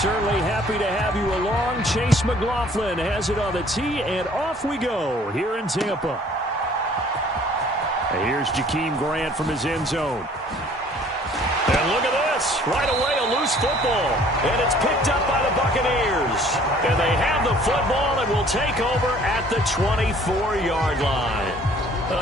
Certainly happy to have you along. Chase McLaughlin has it on the tee, and off we go here in Tampa. And here's Jakeem Grant from his end zone. And look at this. Right away, a loose football. And it's picked up by the Buccaneers. And they have the football and will take over at the 24-yard line.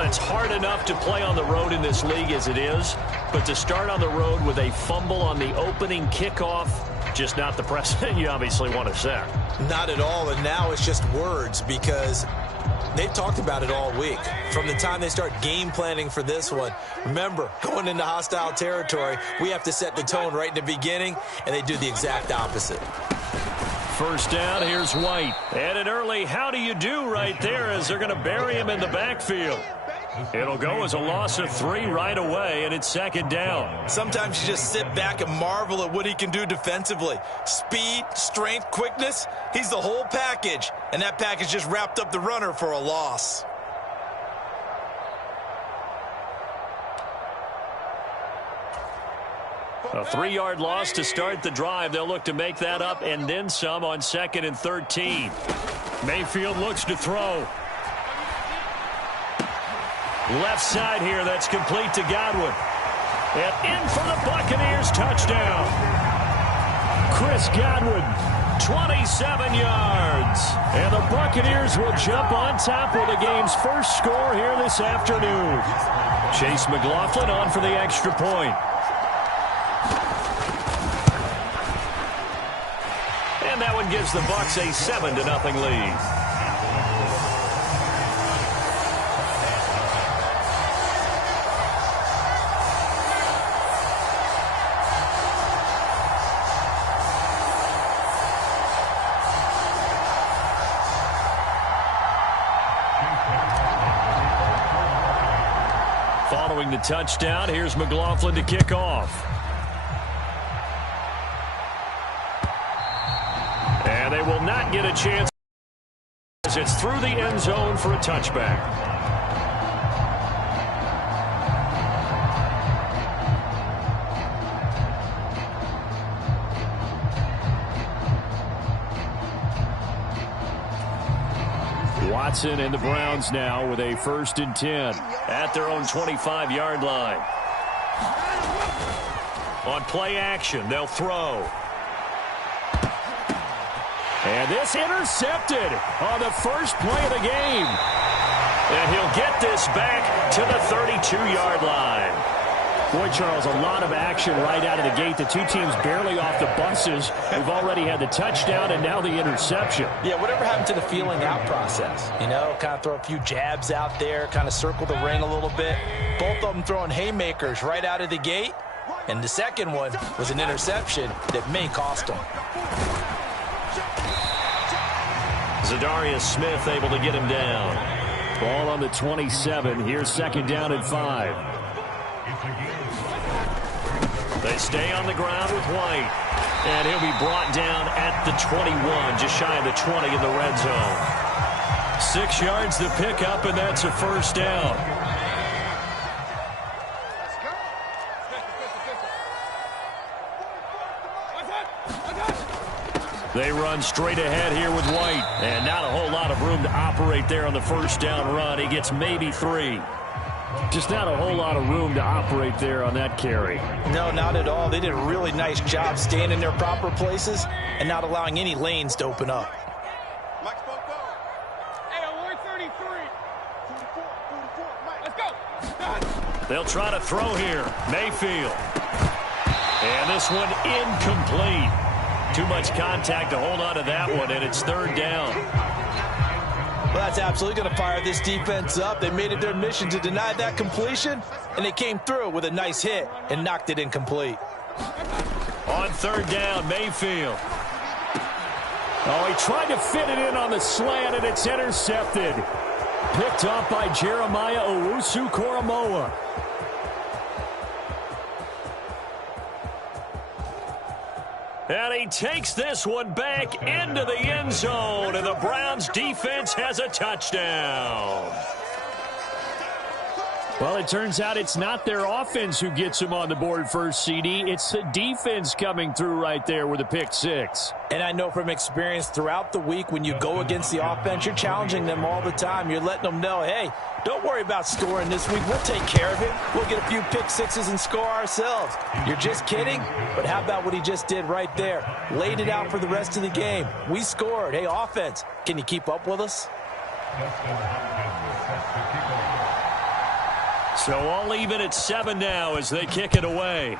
It's hard enough to play on the road in this league as it is, but to start on the road with a fumble on the opening kickoff, just not the precedent you obviously want to set. Not at all, and now it's just words because they've talked about it all week. From the time they start game planning for this one, remember, going into hostile territory, we have to set the tone right in the beginning, and they do the exact opposite. First down, here's White. And an early how do you do right there as they're going to bury him in the backfield. It'll go as a loss of 3 right away, and it's second down. Sometimes you just sit back and marvel at what he can do defensively. Speed, strength, quickness, he's the whole package. And that package just wrapped up the runner for a loss. A 3-yard loss to start the drive. They'll look to make that up and then some on 2nd and 13. Mayfield looks to throw. Left side here, that's complete to Godwin. And in for the Buccaneers, touchdown. Chris Godwin, 27 yards. And the Buccaneers will jump on top with the game's first score here this afternoon. Chase McLaughlin on for the extra point. And that one gives the Bucs a 7-0 lead. Following the touchdown, here's McLaughlin to kick off. And they will not get a chance as it's through the end zone for a touchback. Watson and the Browns now with a 1st and 10 at their own 25-yard line. On play action, they'll throw. And this intercepted on the first play of the game. And he'll get this back to the 32-yard line. Boy, Charles, a lot of action right out of the gate. The two teams barely off the buses. We've already had the touchdown and now the interception. Yeah, whatever happened to the feeling out process? You know, kind of throw a few jabs out there, kind of circle the ring a little bit. Both of them throwing haymakers right out of the gate. And the second one was an interception that may cost them. Zadarius Smith able to get him down. Ball on the 27. Here's 2nd down and 5. They stay on the ground with White. And he'll be brought down at the 21, just shy of the 20 in the red zone. 6 yards to pick up, and that's a first down. They run straight ahead here with White. And not a whole lot of room to operate there on the first down run. He gets maybe 3. Just not a whole lot of room to operate there on that carry. No, not at all. They did a really nice job staying in their proper places and not allowing any lanes to open up. They'll try to throw here. Mayfield. And this one incomplete. Too much contact to hold on to that one, and it's 3rd down. Well, that's absolutely going to fire this defense up. They made it their mission to deny that completion, and they came through with a nice hit and knocked it incomplete. On 3rd down, Mayfield. Oh, he tried to fit it in on the slant, and it's intercepted. Picked up by Jeremiah Owusu-Koramoah. And he takes this one back into the end zone, and the Browns defense has a touchdown. Well, it turns out it's not their offense who gets them on the board first, CD. It's the defense coming through right there with a pick six. And I know from experience throughout the week, when you go against the offense, you're challenging them all the time. You're letting them know, hey, don't worry about scoring this week. We'll take care of it. We'll get a few pick sixes and score ourselves. You're just kidding? But how about what he just did right there? Laid it out for the rest of the game. We scored. Hey, offense, can you keep up with us? So all even at 7 now as they kick it away.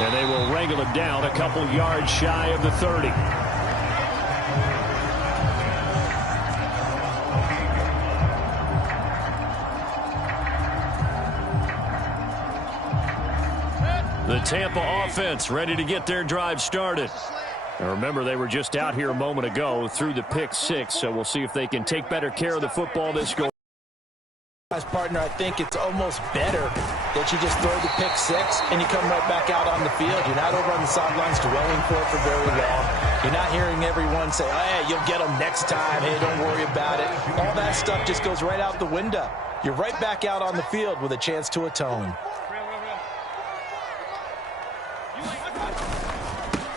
And they will wrangle it down a couple yards shy of the 30. The Tampa offense ready to get their drive started. Now remember, they were just out here a moment ago through the pick six, so we'll see if they can take better care of the football this go. As partner, I think it's almost better that you just throw the pick six and you come right back out on the field. You're not over on the sidelines dwelling for it for very long. You're not hearing everyone say, oh, hey, you'll get them next time. Hey, don't worry about it. All that stuff just goes right out the window. You're right back out on the field with a chance to atone.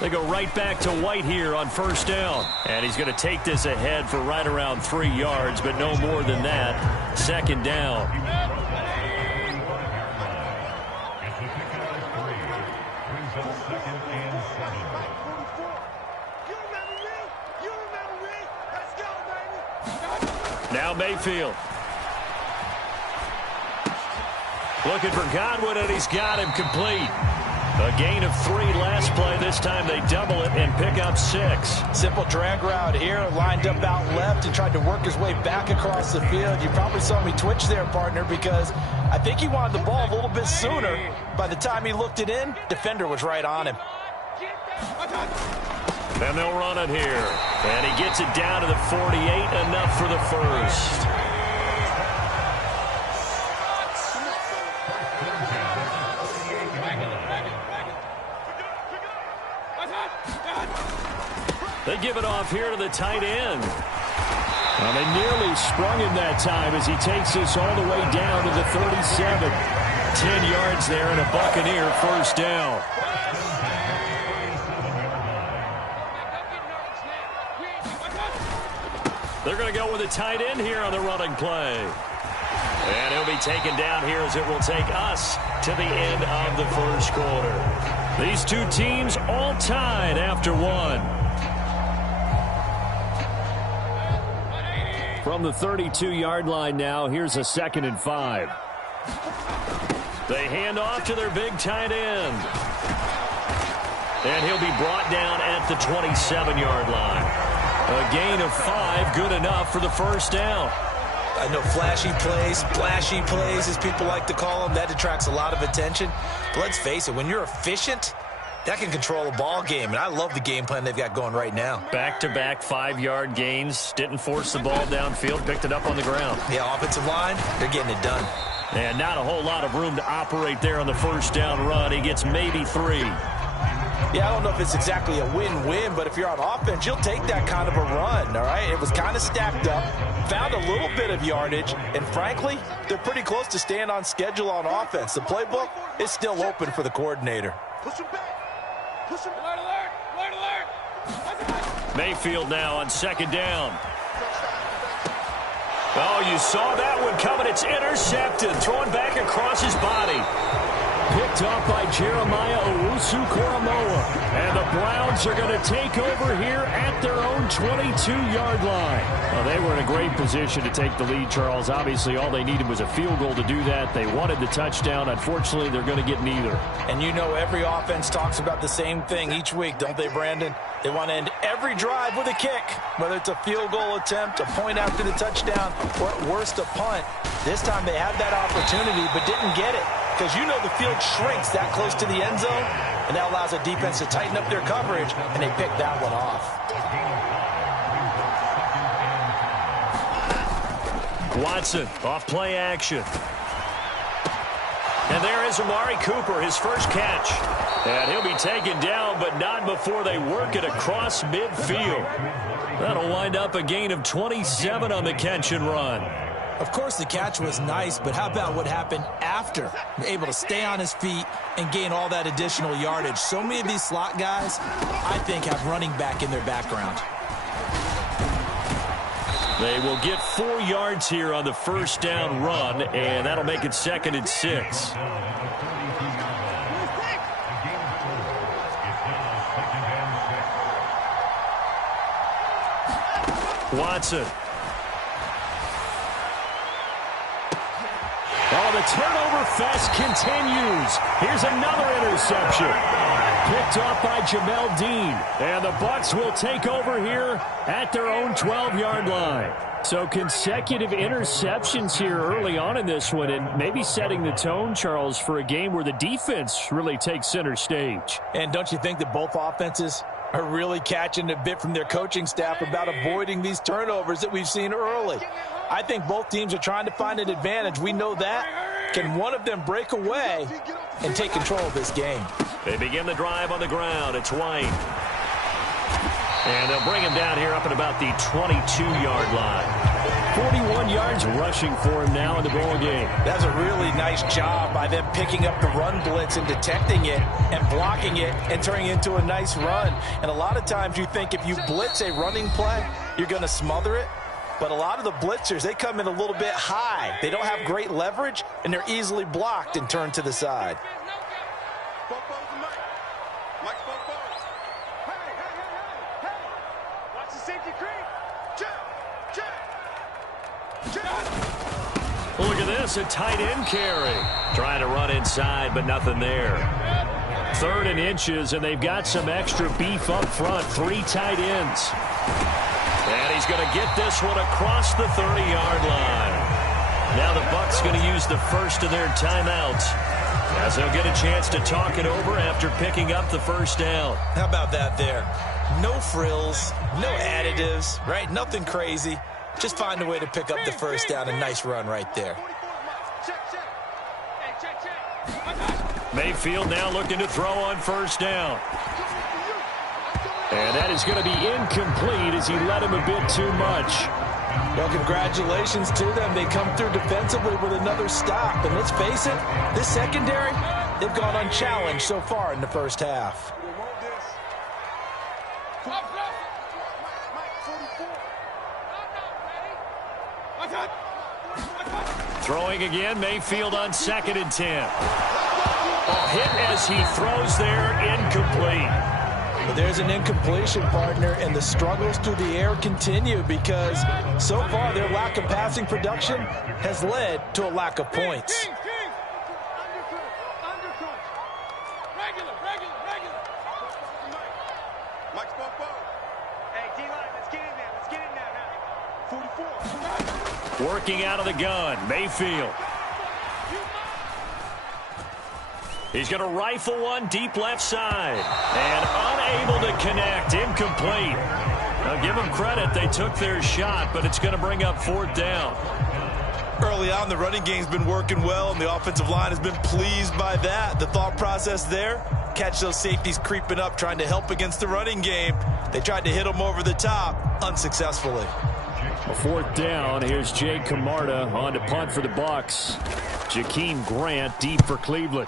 They go right back to White here on first down. And he's going to take this ahead for right around 3 yards, but no more than that. Second down. Now Mayfield. Looking for Godwin, and he's got him complete. A gain of 3 last play. This time they double it and pick up 6. Simple drag route here. Lined up out left and tried to work his way back across the field. You probably saw me twitch there, partner, because I think he wanted the ball a little bit sooner. By the time he looked it in, defender was right on him. And they'll run it here. And he gets it down to the 48. Enough for the first. They give it off here to the tight end. Well, they nearly sprung him that time as he takes this all the way down to the 37. 10 yards there and a Buccaneer first down. They're going to go with a tight end here on the running play. And he'll be taken down here as it will take us to the end of the first quarter. These two teams all tied after one. From the 32-yard line now, here's a 2nd and 5. They hand off to their big tight end. And he'll be brought down at the 27-yard line. A gain of 5, good enough for the first down. I know flashy plays, splashy plays, as people like to call them, that attracts a lot of attention. But let's face it, when you're efficient, that can control a ball game, and I love the game plan they've got going right now. Back-to-back 5-yard gains. Didn't force the ball downfield. Picked it up on the ground. Yeah, offensive line, they're getting it done. And not a whole lot of room to operate there on the first down run. He gets maybe 3. Yeah, I don't know if it's exactly a win-win, but if you're on offense, you'll take that kind of a run, all right? It was kind of stacked up, found a little bit of yardage, and frankly, they're pretty close to staying on schedule on offense. The playbook is still open for the coordinator. Push him back. Push him. Alert, alert, alert. Mayfield now on 2nd down. Oh, you saw that one coming. It's intercepted. Thrown back across his body. Picked off by Jeremiah Owusu-Koramoah. And the Browns are going to take over here at their own 22-yard line. Well, they were in a great position to take the lead, Charles. Obviously, all they needed was a field goal to do that. They wanted the touchdown. Unfortunately, they're going to get neither. And you know every offense talks about the same thing each week, don't they, Brandon? They want to end every drive with a kick, whether it's a field goal attempt, a point after the touchdown, or at worst a punt. This time they had that opportunity but didn't get it, because you know the field shrinks that close to the end zone, and that allows a defense to tighten up their coverage, and they picked that one off. Watson off play action. And there is Amari Cooper, his first catch. And he'll be taken down, but not before they work it across midfield. That'll wind up a gain of 27 on the catch and run. Of course, the catch was nice, but how about what happened after? Able to stay on his feet and gain all that additional yardage. So many of these slot guys, I think, have running back in their background. They will get 4 yards here on the first down run, and that'll make it 2nd and 6. Watson. Oh, the turnover fest continues. Here's another interception. Picked off by Jamel Dean. And the Bucs will take over here at their own 12-yard line. So consecutive interceptions here early on in this one, and maybe setting the tone, Charles, for a game where the defense really takes center stage. And don't you think that both offenses are really catching a bit from their coaching staff about avoiding these turnovers that we've seen early? I think both teams are trying to find an advantage. We know that. Can one of them break away and take control of this game? They begin the drive on the ground. It's White. And they'll bring him down here up at about the 22-yard line. 41 yards rushing for him now in the ball game. That's a really nice job by them picking up the run blitz and detecting it and blocking it and turning it into a nice run. And a lot of times you think if you blitz a running play, you're going to smother it. But a lot of the blitzers, they come in a little bit high. They don't have great leverage, and they're easily blocked and turned to the side. Look at this, a tight end carry. Trying to run inside, but nothing there. 3rd and inches, and they've got some extra beef up front. 3 tight ends. And he's going to get this one across the 30-yard line. Now the Bucs going to use the first of their timeouts, as they'll get a chance to talk it over after picking up the first down. How about that there? No frills, no additives, right? Nothing crazy. Just find a way to pick up the first down. A nice run right there. Mayfield now looking to throw on first down. And that is going to be incomplete as he led him a bit too much. Well, congratulations to them. They come through defensively with another stop. And let's face it, this secondary, they've gone unchallenged so far in the first half. Throwing again, Mayfield on 2nd and 10. Hit as he throws there, incomplete. But there's an incompletion, partner, and the struggles through the air continue because so far their lack of passing production has led to a lack of points. Working out of the gun, Mayfield. He's going to rifle one deep left side. And unable to connect, incomplete. Now give them credit, they took their shot, but it's going to bring up 4th down. Early on, the running game's been working well, and the offensive line has been pleased by that. The thought process there, catch those safeties creeping up, trying to help against the running game. They tried to hit them over the top, unsuccessfully. A 4th down. Here's Jay Camarda on to punt for the Bucs. Jakeem Grant deep for Cleveland.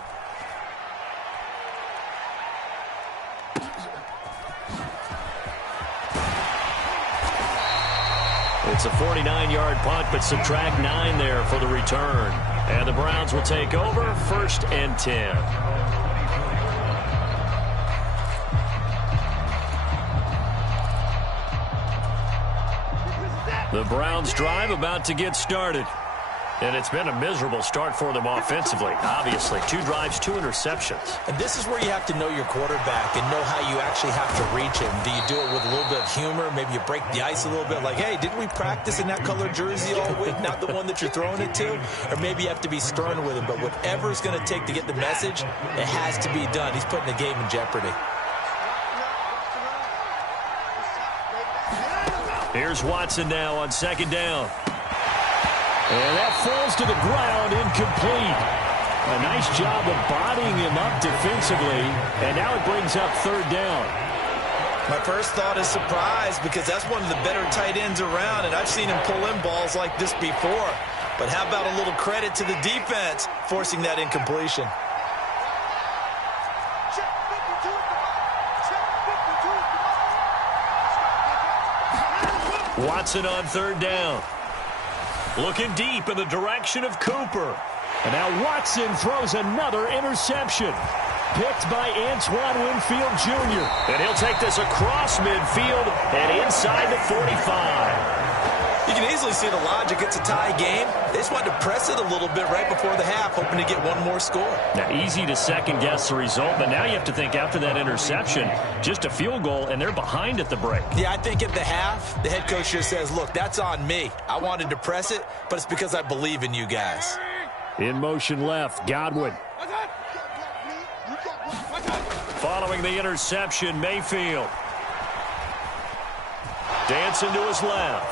It's a 49-yard punt, but subtract 9 there for the return. And the Browns will take over 1st and 10. The Browns drive about to get started. And it's been a miserable start for them offensively, obviously. 2 drives, 2 interceptions. And this is where you have to know your quarterback and know how you actually have to reach him. Do you do it with a little bit of humor? Maybe you break the ice a little bit like, hey, didn't we practice in that color jersey all week? Not the one that you're throwing it to? Or maybe you have to be stern with him. But whatever it's going to take to get the message, it has to be done. He's putting the game in jeopardy. Here's Watson now on 2nd down. And that falls to the ground, incomplete. A nice job of bodying him up defensively, and now it brings up third down. My first thought is surprise because that's one of the better tight ends around, and I've seen him pull in balls like this before. But how about a little credit to the defense forcing that incompletion? Watson on third down. Looking deep in the direction of Cooper. And now Watson throws another interception. Picked by Antoine Winfield Jr. And he'll take this across midfield and inside the 45. You can easily see the logic. It's a tie game. They just wanted to press it a little bit right before the half, hoping to get one more score. Now, easy to second-guess the result, but now you have to think after that interception, just a field goal, and they're behind at the break. Yeah, I think at the half, the head coach just says, look, that's on me. I wanted to press it, but it's because I believe in you guys. In motion left, Godwin. Following the interception, Mayfield. Dancing to his left.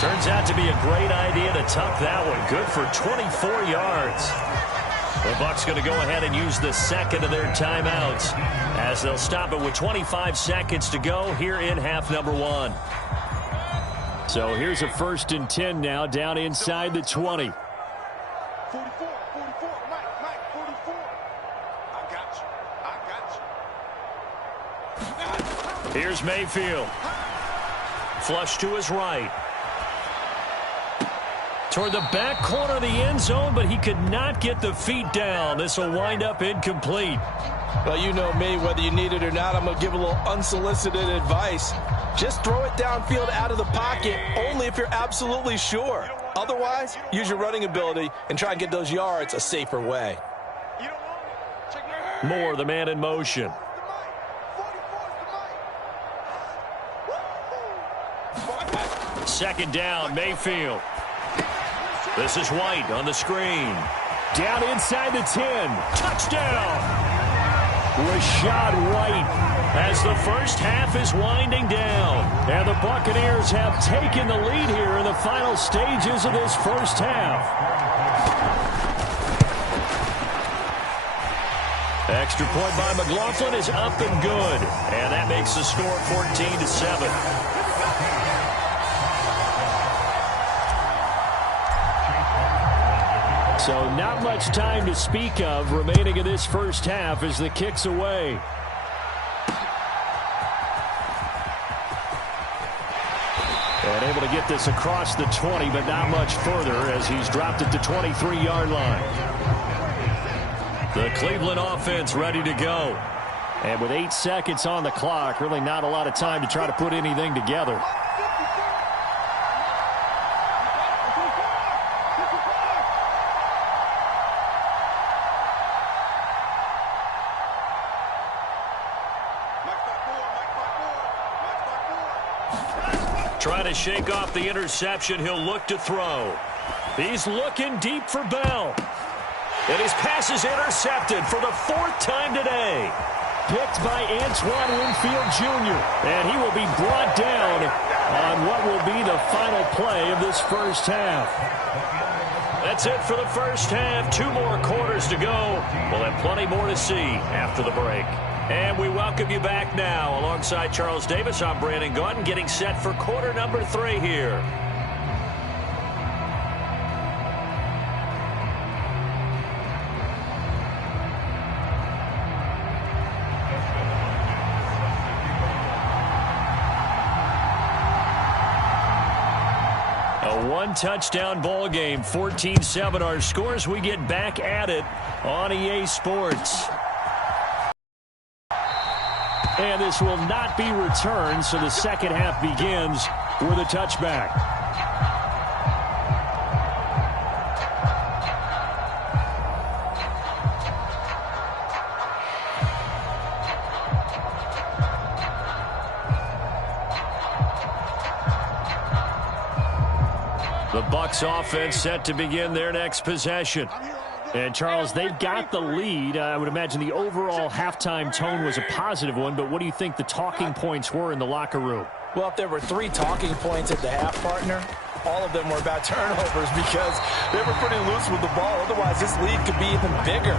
Turns out to be a great idea to tuck that one. Good for 24 yards. The Bucs going to go ahead and use the second of their timeouts as they'll stop it with 25 seconds to go here in half number one. So here's a 1st and 10 now down inside the 20. 44, Mike, 44. I got you. Here's Mayfield. Flush to his right. Toward the back corner of the end zone, but he could not get the feet down. This will wind up incomplete. Well, you know me, whether you need it or not, I'm going to give a little unsolicited advice. Just throw it downfield out of the pocket, only if you're absolutely sure. Otherwise, use your running ability and try and get those yards a safer way. Moore, the man in motion. Second down, Mayfield. This is White on the screen. Down inside the 10. Touchdown! Rashad White as the first half is winding down. And the Buccaneers have taken the lead here in the final stages of this first half. Extra point by McLaughlin is up and good. And that makes the score 14-7. So not much time to speak of remaining in this first half as the kick's away. And able to get this across the 20, but not much further as he's dropped it to 23-yard line. The Cleveland offense ready to go. And with 8 seconds on the clock, really not a lot of time to try to put anything together. Trying to shake off the interception. He'll look to throw. He's looking deep for Bell. And his pass is intercepted for the 4th time today. Picked by Antoine Winfield Jr. And he will be brought down on what will be the final play of this first half. That's it for the first half. 2 more quarters to go. We'll have plenty more to see after the break. And we welcome you back now. Alongside Charles Davis, I'm Brandon Gaudin, getting set for quarter number 3 here. A 1-touchdown ball game, 14-7 our scores. We get back at it on EA Sports. And this will not be returned, so the second half begins with a touchback. The Bucs offense set to begin their next possession. And, Charles, they've got the lead. I would imagine the overall halftime tone was a positive one, but what do you think the talking points were in the locker room? Well, if there were 3 talking points at the half, partner, all of them were about turnovers because they were pretty loose with the ball. Otherwise, this lead could be even bigger.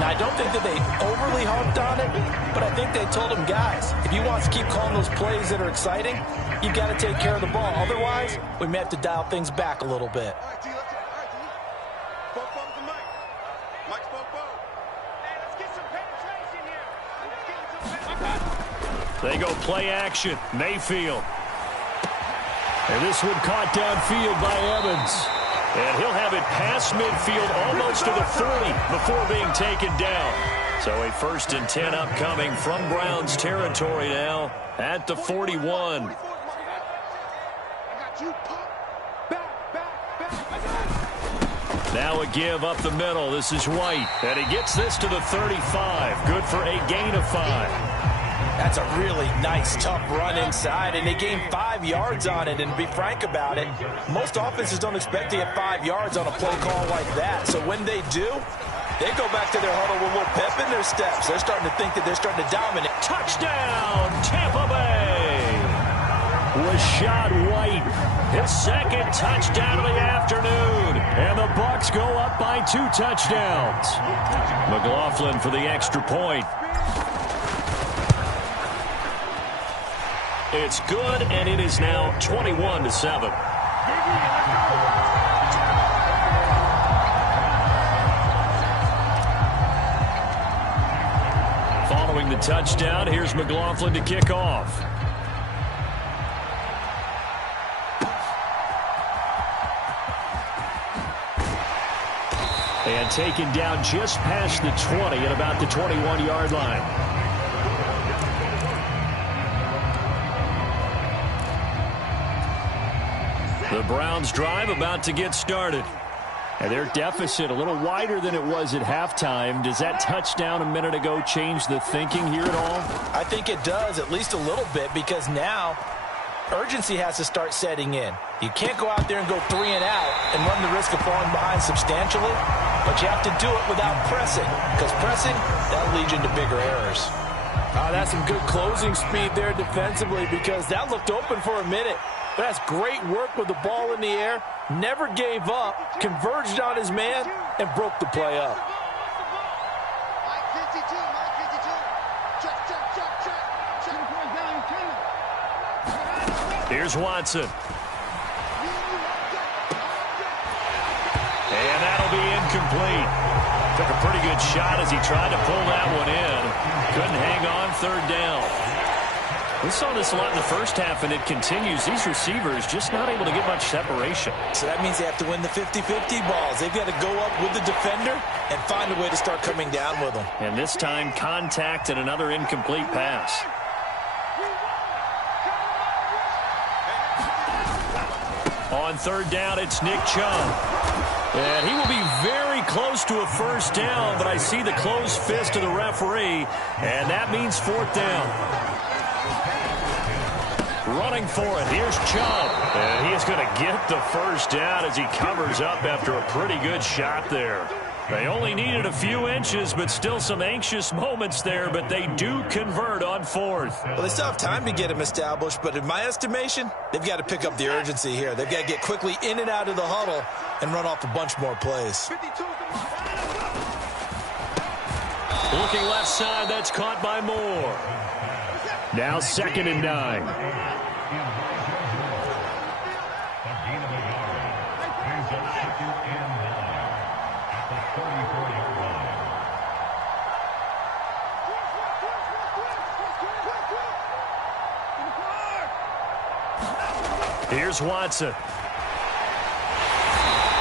Now, I don't think that they overly harped on it, but I think they told them, guys, if you want to keep calling those plays that are exciting, you've got to take care of the ball. Otherwise, we may have to dial things back a little bit. They go play action. Mayfield. And this one caught downfield by Evans. And he'll have it past midfield almost to the 40 before being taken down. So a 1st and 10 upcoming from Browns territory now at the 41. Now a give up the middle. This is White. And he gets this to the 35. Good for a gain of 5. That's a really nice, tough run inside, and they gained 5 yards on it. And to be frank about it, most offenses don't expect to get 5 yards on a play call like that. So when they do, they go back to their huddle with a little pep in their steps. They're starting to think that they're starting to dominate. Touchdown, Tampa Bay! Rashad White, his 2nd touchdown of the afternoon. And the Bucs go up by 2 touchdowns. McLaughlin for the extra point. It's good, and it is now 21-7. Following the touchdown, here's McLaughlin to kick off. And taken down just past the 20 at about the 21-yard line. The Browns drive about to get started. And their deficit a little wider than it was at halftime. Does that touchdown a minute ago change the thinking here at all? I think it does, at least a little bit, because now urgency has to start setting in. You can't go out there and go 3 and out and run the risk of falling behind substantially, but you have to do it without pressing, because pressing, that'll lead you into bigger errors. That's some good closing speed there defensively, because that looked open for a minute. But that's great work with the ball in the air. Never gave up, converged on his man, and broke the play up. Here's Watson. And that'll be incomplete. Took a pretty good shot as he tried to pull that one in. Couldn't hang on 3rd down. We saw this a lot in the first half, and it continues. These receivers just not able to get much separation. So that means they have to win the 50-50 balls. They've got to go up with the defender and find a way to start coming down with them. And this time, contact and another incomplete pass. On 3rd down, it's Nick Chubb. And he will be very close to a 1st down, but I see the closed fist of the referee, and that means 4th down. Running for it. Here's Chubb. And he is going to get the 1st down as he covers up after a pretty good shot there. They only needed a few inches, but still some anxious moments there, but they do convert on 4th. Well, they still have time to get him established, but in my estimation, they've got to pick up the urgency here. They've got to get quickly in and out of the huddle and run off a bunch more plays. Looking left side, that's caught by Moore. Now 2nd and 9. Here's Watson.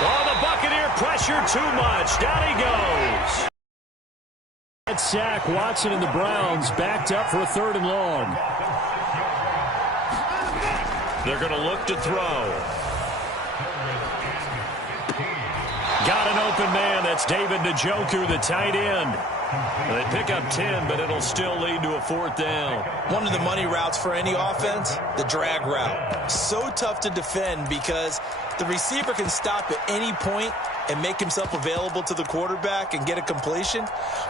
Oh, the Buccaneer pressure too much. Down he goes. That sack, Watson and the Browns backed up for a 3rd and long. They're going to look to throw. Got an open man. That's David Njoku, the tight end. They pick up 10, but it'll still lead to a 4th down. One of the money routes for any offense, the drag route. So tough to defend because the receiver can stop at any point and make himself available to the quarterback and get a completion.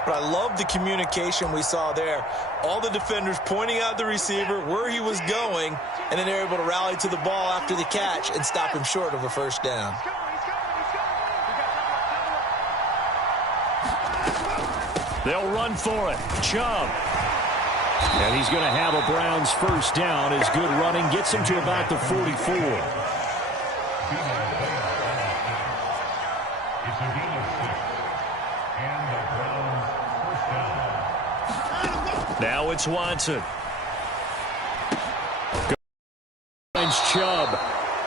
But I love the communication we saw there. All the defenders pointing out the receiver, where he was going, and then they're able to rally to the ball after the catch and stop him short of a 1st down. They'll run for it. Chubb. And he's going to have a Browns 1st down. His good running gets him to about the 44. Now it's Watson. Finds Chubb.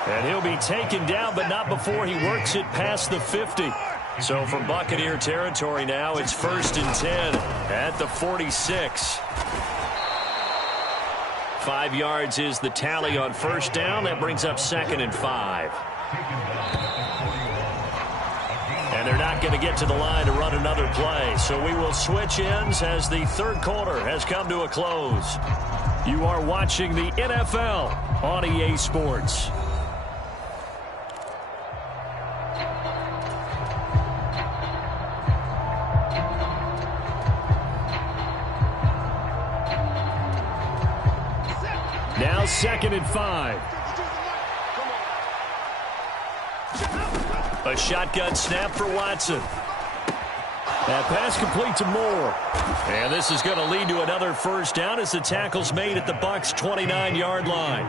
And he'll be taken down, but not before he works it past the 50. So from Buccaneer territory now, it's 1st and 10 at the 46. 5 yards is the tally on 1st down. That brings up 2nd and 5. And they're not going to get to the line to run another play. So we will switch ends as the 3rd quarter has come to a close. You are watching the NFL on EA Sports. Now 2nd and 5. A shotgun snap for Watson. That pass complete to Moore. And this is going to lead to another 1st down as the tackle's made at the Bucs' 29-yard line.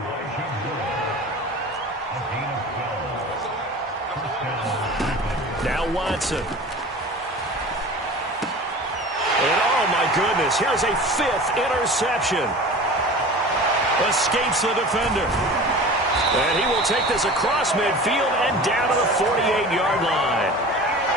Now Watson. And oh my goodness, here's a 5th interception. Escapes the defender. And he will take this across midfield and down to the 48-yard line.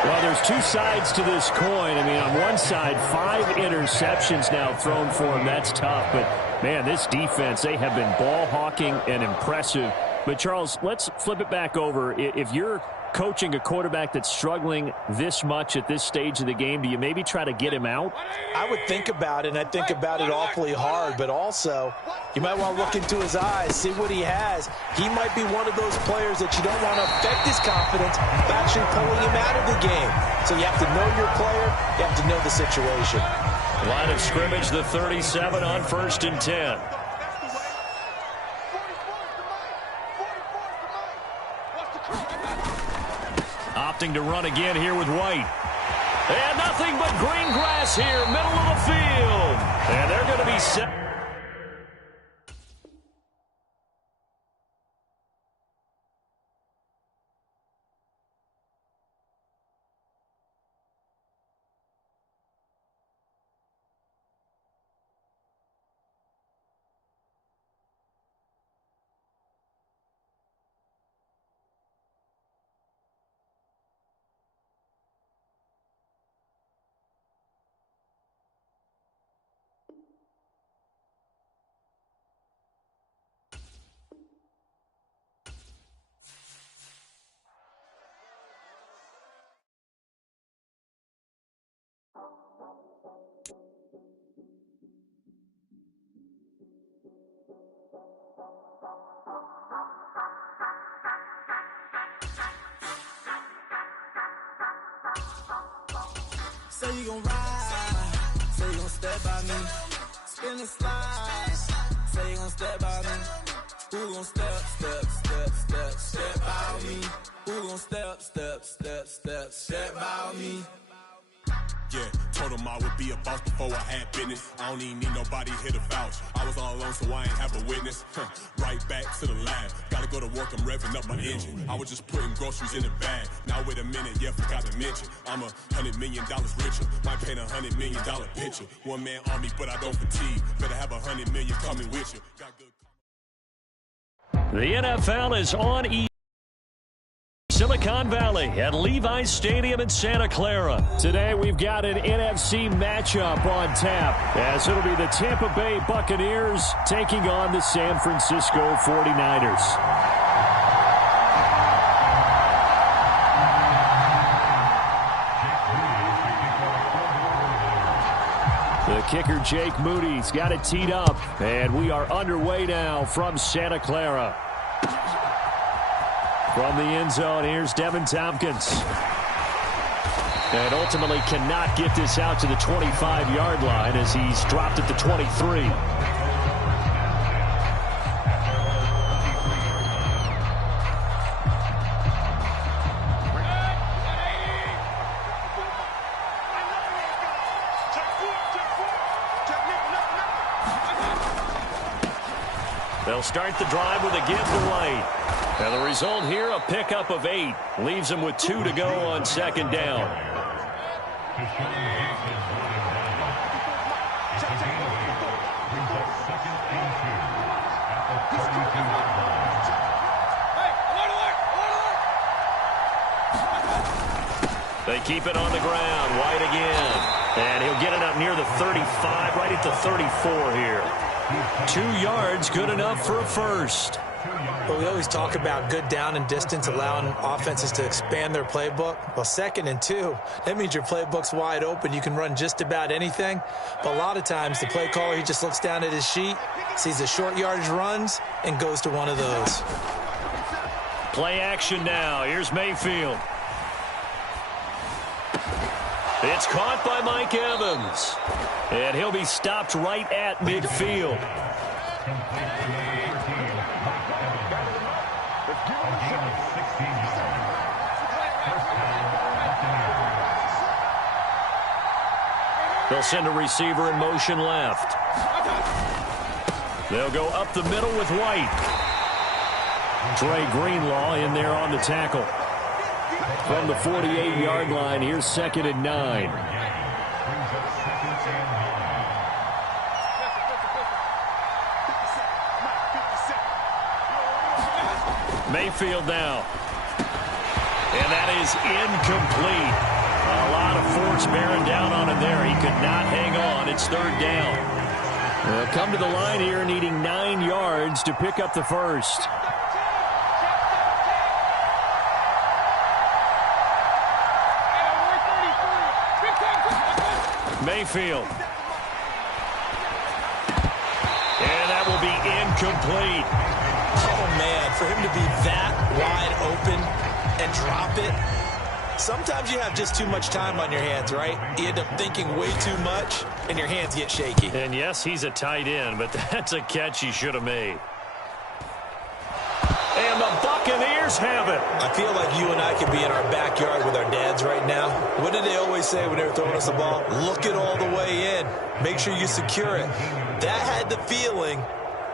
Well, there's 2 sides to this coin. I mean, on one side, 5 interceptions now thrown for him. That's tough. But, man, this defense, they have been ball hawking and impressive. But, Charles, let's flip it back over. If you're coaching a quarterback that's struggling this much at this stage of the game, do you maybe try to get him out? I would think about it, and I think about it awfully hard, but also you might want to look into his eyes, see what he has. He might be one of those players that you don't want to affect his confidence by actually pulling him out of the game. So you have to know your player, you have to know the situation. Line of scrimmage, the 37 on 1st and 10. Opting to run again here with White. And nothing but green grass here, middle of the field. And they're going to be set. Say you gon' ride, say you gon' step by me, spin and slide, say you gon' step by me, who gon' step by me, who gon' step by me. Yeah, told him I would be a boss before I had business. I don't even need nobody here to vouch. I was all alone, so I ain't have a witness. Right back to the lab. Gotta go to work, I'm revving up my engine. I was just putting groceries in the bag. Now wait a minute, yeah, forgot to mention. I'm $100 million richer. Might paint $100 million picture. One man army, but I don't fatigue. Better have 100 million coming with you. Got good. The NFL is on Silicon Valley at Levi's Stadium in Santa Clara. Today we've got an NFC matchup on tap, as it'll be the Tampa Bay Buccaneers taking on the San Francisco 49ers. kicker Jake Moody's got it teed up. And we are underway now from Santa Clara. From the end zone, here's Devin Tompkins. And ultimately cannot get this out to the 25-yard line as he's dropped at the 23. They'll start the drive with a give to White. And the result here, a pickup of 8. Leaves them with 2 to go on second down. They keep it on the ground. White again. And he'll get it up near the 35, right at the 34 here. 2 yards, good enough for a first. Well, we always talk about good down and distance, allowing offenses to expand their playbook. Well, 2nd and 2, that means your playbook's wide open. You can run just about anything. But a lot of times, the play caller, he just looks down at his sheet, sees the short yardage runs, and goes to one of those. Play action now. Here's Mayfield. It's caught by Mike Evans. And he'll be stopped right at midfield. They'll send a receiver in motion left. They'll go up the middle with White. Trey Greenlaw in there on the tackle. From the 48-yard line, here's 2nd and 9. Mayfield now. And that is incomplete. A lot of force bearing down on him there. He could not hang on. It's 3rd down. They'll come to the line here needing 9 yards to pick up the first. Mayfield. And that will be incomplete. Oh, man, for him to be that wide open and drop it. Sometimes you have just too much time on your hands, right? You end up thinking way too much, and your hands get shaky. And yes, he's a tight end, but that's a catch he should have made. And the Buccaneers have it. I feel like you and I could be in our backyard with our dads right now. What did they always say when they were throwing us the ball? Look it all the way in. Make sure you secure it. That had the feeling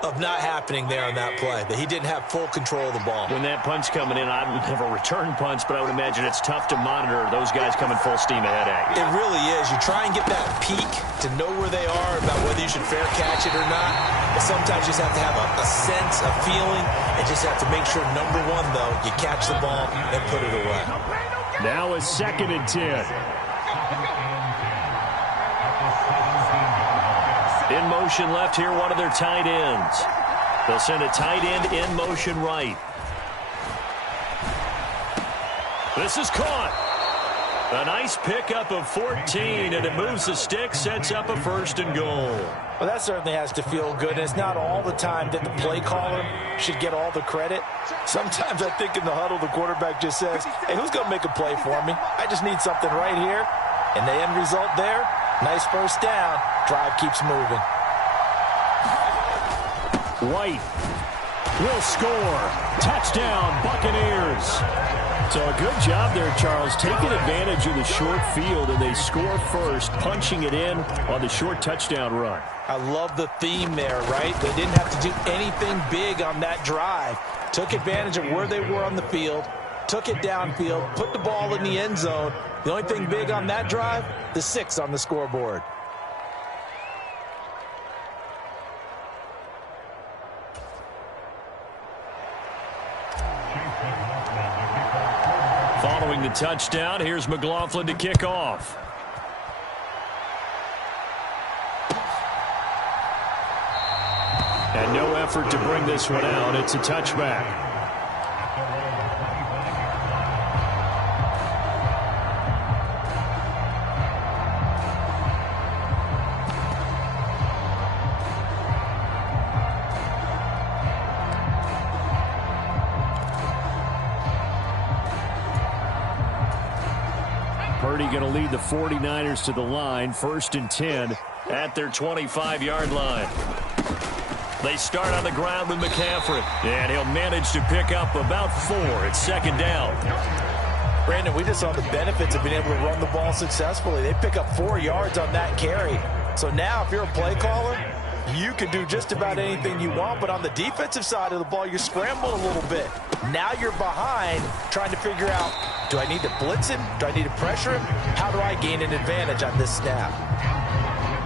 of not happening there on that play, that he didn't have full control of the ball. When that punch coming in, I would have a return punch, but I would imagine it's tough to monitor those guys coming full steam ahead at you. It really is. You try and get that peek to know where they are, about whether you should fair catch it or not. But sometimes you just have to have a sense, a feeling, and just have to make sure, number one, though, you catch the ball and put it away. Now a 2nd and 10. In motion left here, one of their tight ends. They'll send a tight end in motion right. This is caught. A nice pickup of 14, and it moves the stick, sets up a 1st and goal. Well, that certainly has to feel good. And it's not all the time that the play caller should get all the credit. Sometimes I think in the huddle, the quarterback just says, hey, who's going to make a play for me? I just need something right here. And the end result there, nice 1st down. Drive keeps moving. White will score. Touchdown, Buccaneers. So a good job there, Charles, taking advantage of the short field, and they score first, punching it in on the short touchdown run. I love the theme there, right? They didn't have to do anything big on that drive. Took advantage of where they were on the field, took it downfield, put the ball in the end zone. The only thing big on that drive, the 6 on the scoreboard. Following the touchdown, here's McLaughlin to kick off. And no effort to bring this one out. It's a touchback. Purdy going to lead the 49ers to the line, 1st and 10 at their 25-yard line. They start on the ground with McCaffrey, and he'll manage to pick up about 4. It's 2nd down. Brandon, we just saw the benefits of being able to run the ball successfully. They pick up 4 yards on that carry. So now if you're a play caller, you can do just about anything you want, but on the defensive side of the ball, you scramble a little bit. Now you're behind trying to figure out, do I need to blitz him? Do I need to pressure him? How do I gain an advantage on this snap?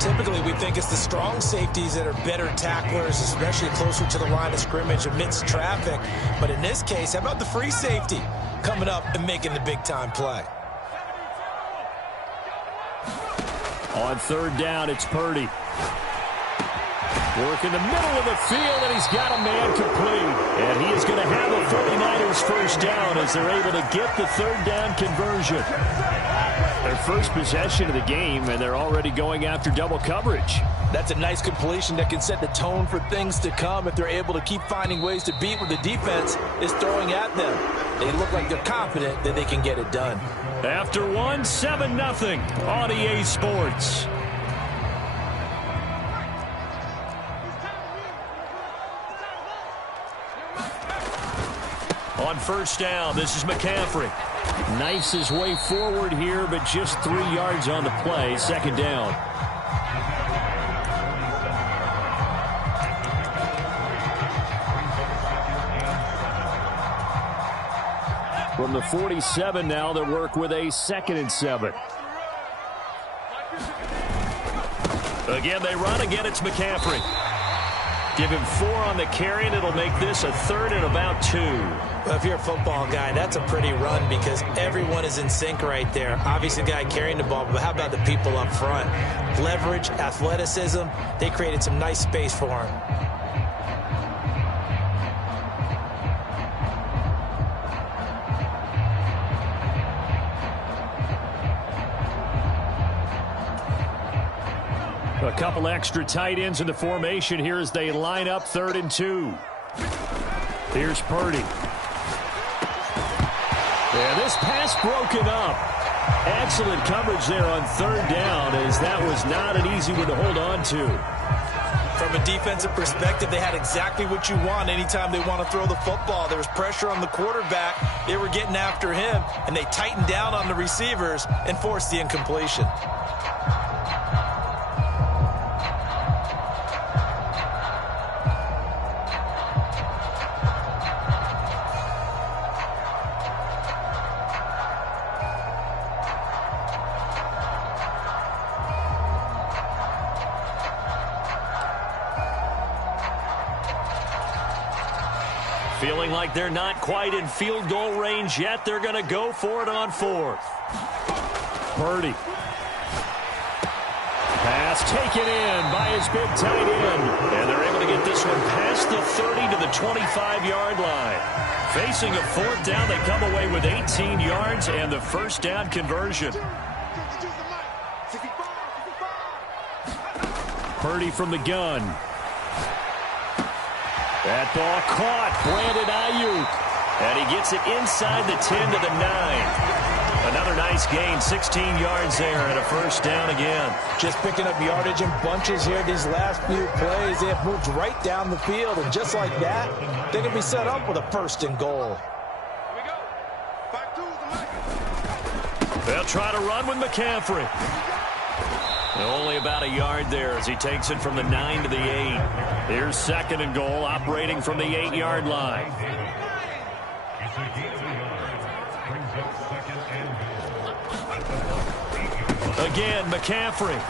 Typically, we think it's the strong safeties that are better tacklers, especially closer to the line of scrimmage amidst traffic. But in this case, how about the free safety coming up and making the big-time play? On 3rd down, it's Purdy. Work in the middle of the field, and he's got a man complete. And he is going to have the 49ers 1st down as they're able to get the 3rd down conversion. Their first possession of the game, and they're already going after double coverage. That's a nice completion that can set the tone for things to come if they're able to keep finding ways to beat what the defense is throwing at them. They look like they're confident that they can get it done. After 1, 7-0 on EA Sports. On 1st down, this is McCaffrey. Knifes his way forward here, but just 3 yards on the play. 2nd down. From the 47 now, they'll work with a 2nd and 7. Again, they run. Again, it's McCaffrey. Give him 4 on the carry, and it'll make this a 3rd and about 2. Well, if you're a football guy, that's a pretty run because everyone is in sync right there. Obviously, the guy carrying the ball, but how about the people up front? Leverage, athleticism, they created some nice space for him. A couple extra tight ends in the formation here as they line up 3rd and 2. Here's Purdy. Yeah, this pass broken up. Excellent coverage there on 3rd down as that was not an easy one to hold on to. From a defensive perspective, they had exactly what you want anytime they want to throw the football. There was pressure on the quarterback. They were getting after him, and they tightened down on the receivers and forced the incompletion. Feeling like they're not quite in field goal range yet. They're going to go for it on 4th. Purdy. Pass taken in by his big tight end. And they're able to get this one past the 30 to the 25-yard line. Facing a 4th down, they come away with 18 yards and the 1st down conversion. Purdy from the gun. That ball caught. Brandon Ayuk. And he gets it inside the 10 to the 9. Another nice gain. 16 yards there and a 1st down again. Just picking up yardage in bunches here these last few plays. They have moved right down the field. And just like that, they're going to be set up with a 1st and goal. They'll try to run with McCaffrey. Only about a yard there as he takes it from the 9 to the 8. Here's 2nd and goal, operating from the 8-yard line. Again, McCaffrey.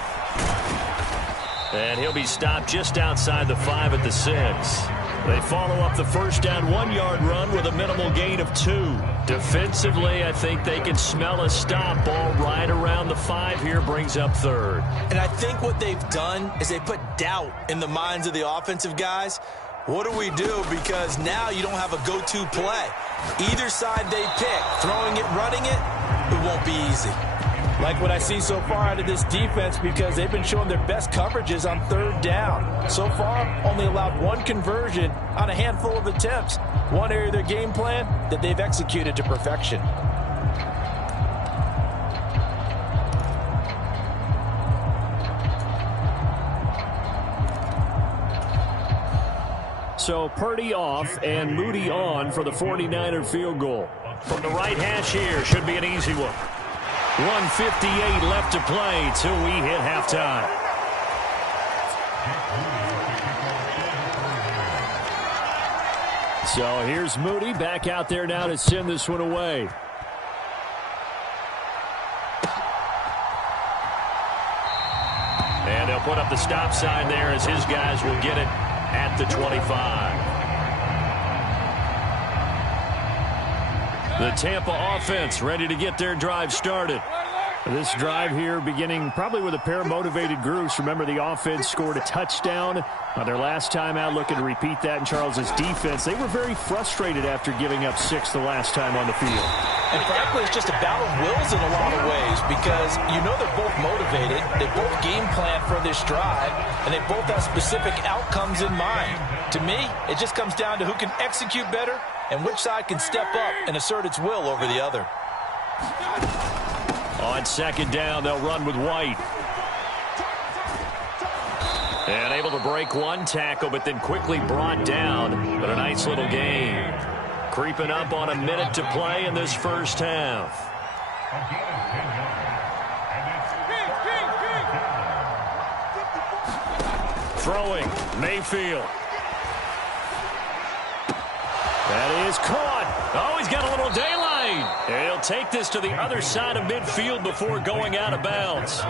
And he'll be stopped just outside the 5 at the 6. They follow up the 1st down 1-yard run with a minimal gain of 2. Defensively, I think they can smell a stop. Ball right around the 5 here, brings up 3rd. And I think what they've done is they put doubt in the minds of the offensive guys. What do we do? Because now you don't have a go-to play. Either side they pick, throwing it, running it won't be easy. Like what I see so far out of this defense because they've been showing their best coverages on 3rd down. So far, only allowed 1 conversion on a handful of attempts. One area of their game plan that they've executed to perfection. So Purdy off and Moody on for the 49er field goal. From the right hash here, should be an easy one. 1:58 left to play till we hit halftime. So here's Moody back out there now to send this one away. And they'll put up the stop sign there as his guys will get it at the 25. The Tampa offense ready to get their drive started. This drive here beginning probably with a pair of motivated groups. Remember, the offense scored a touchdown on their last time out, looking to repeat that in Charles's defense. They were very frustrated after giving up 6 the last time on the field. And frankly, it's just a battle of wills in a lot of ways because you know they're both motivated. They both game plan for this drive, and they both have specific outcomes in mind. To me, it just comes down to who can execute better and which side can step up and assert its will over the other. On second down, they'll run with White. And able to break one tackle, but then quickly brought down. But a nice little gain. Creeping up on a minute to play in this first half. Throwing, Mayfield. That is caught. Oh, he's got a little daylight. And he'll take this to the other side of midfield before going out of bounds.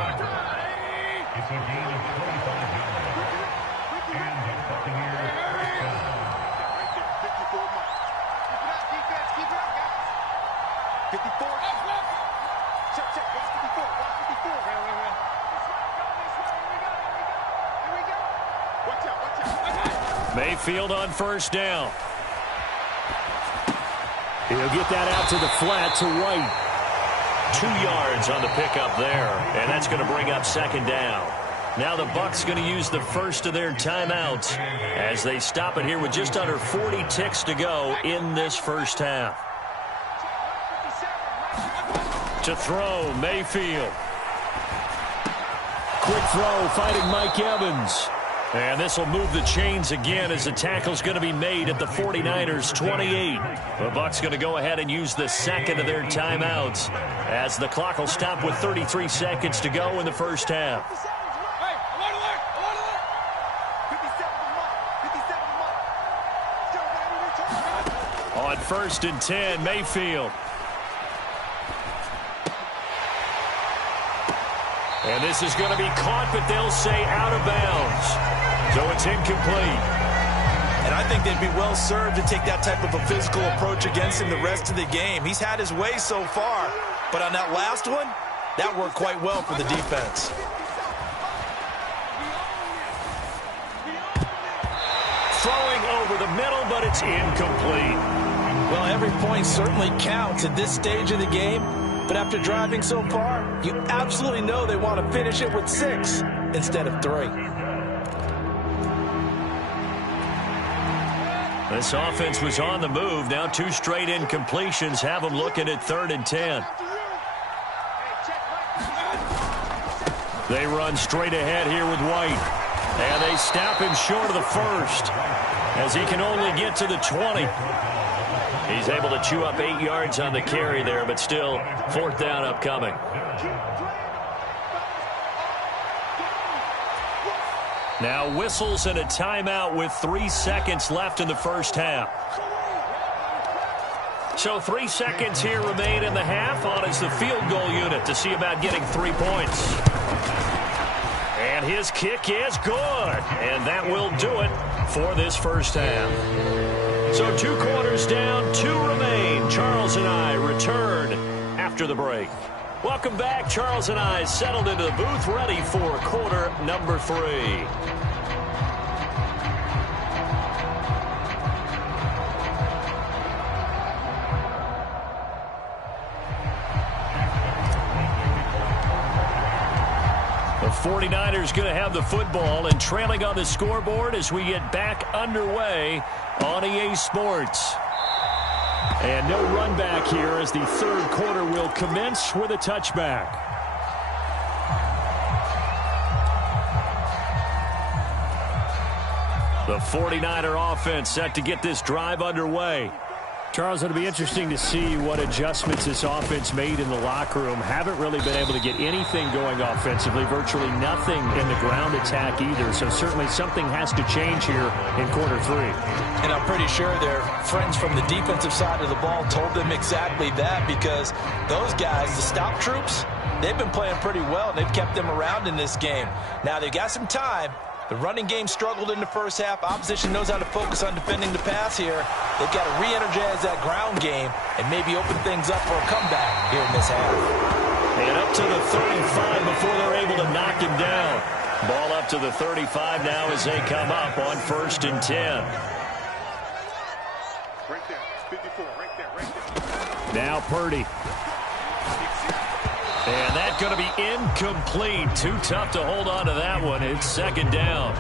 Mayfield on first down. He'll get that out to the flat to White. 2 yards on the pickup there, and that's going to bring up second down. Now the Bucs going to use the first of their timeouts as they stop it here with just under 40 ticks to go in this first half. To throw, Mayfield. Quick throw, fighting Mike Evans. And this will move the chains again as the tackle's going to be made at the 49ers 28. The Bucs going to go ahead and use the second of their timeouts as the clock will stop with 33 seconds to go in the first half. On first and 10, Mayfield. And this is going to be caught, but they'll say out of bounds. So it's incomplete. And I think they'd be well served to take that type of a physical approach against him the rest of the game. He's had his way so far, but on that last one, that worked quite well for the defense. Throwing over the middle, but it's incomplete. Well, every point certainly counts at this stage of the game, but after driving so far, you absolutely know they want to finish it with 6 instead of 3. This offense was on the move. Now 2 straight incompletions have them looking at 3rd and 10. They run straight ahead here with White. And they stop him short of the first as he can only get to the 20. He's able to chew up 8 yards on the carry there, but still 4th down upcoming. Now whistles and a timeout with 3 seconds left in the first half. So 3 seconds here remain in the half on as the field goal unit to see about getting 3 points. And his kick is good. And that will do it for this first half. So 2 quarters down, 2 remain. Charles and I return after the break. Welcome back. Charles and I settled into the booth, ready for quarter number 3. The 49ers going to have the football and trailing on the scoreboard as we get back underway on EA Sports. And no run back here as the 3rd quarter will commence with a touchback. The The 49er offense set to get this drive underway. Charles, it'll be interesting to see what adjustments this offense made in the locker room. Haven't really been able to get anything going offensively, virtually nothing in the ground attack either. So certainly something has to change here in quarter 3. And I'm pretty sure their friends from the defensive side of the ball told them exactly that, because those guys, the stop troops, they've been playing pretty well, and they've kept them around in this game. Now, they've got some time. The running game struggled in the first half. Opposition knows how to focus on defending the pass here. They've got to re-energize that ground game and maybe open things up for a comeback here in this half. And up to the 35 before they're able to knock him down. Ball up to the 35 now as they come up on 1st and 10. Right there. 54. Right there. Now Purdy. And that's going to be incomplete. Too tough to hold on to that one. It's 2nd down.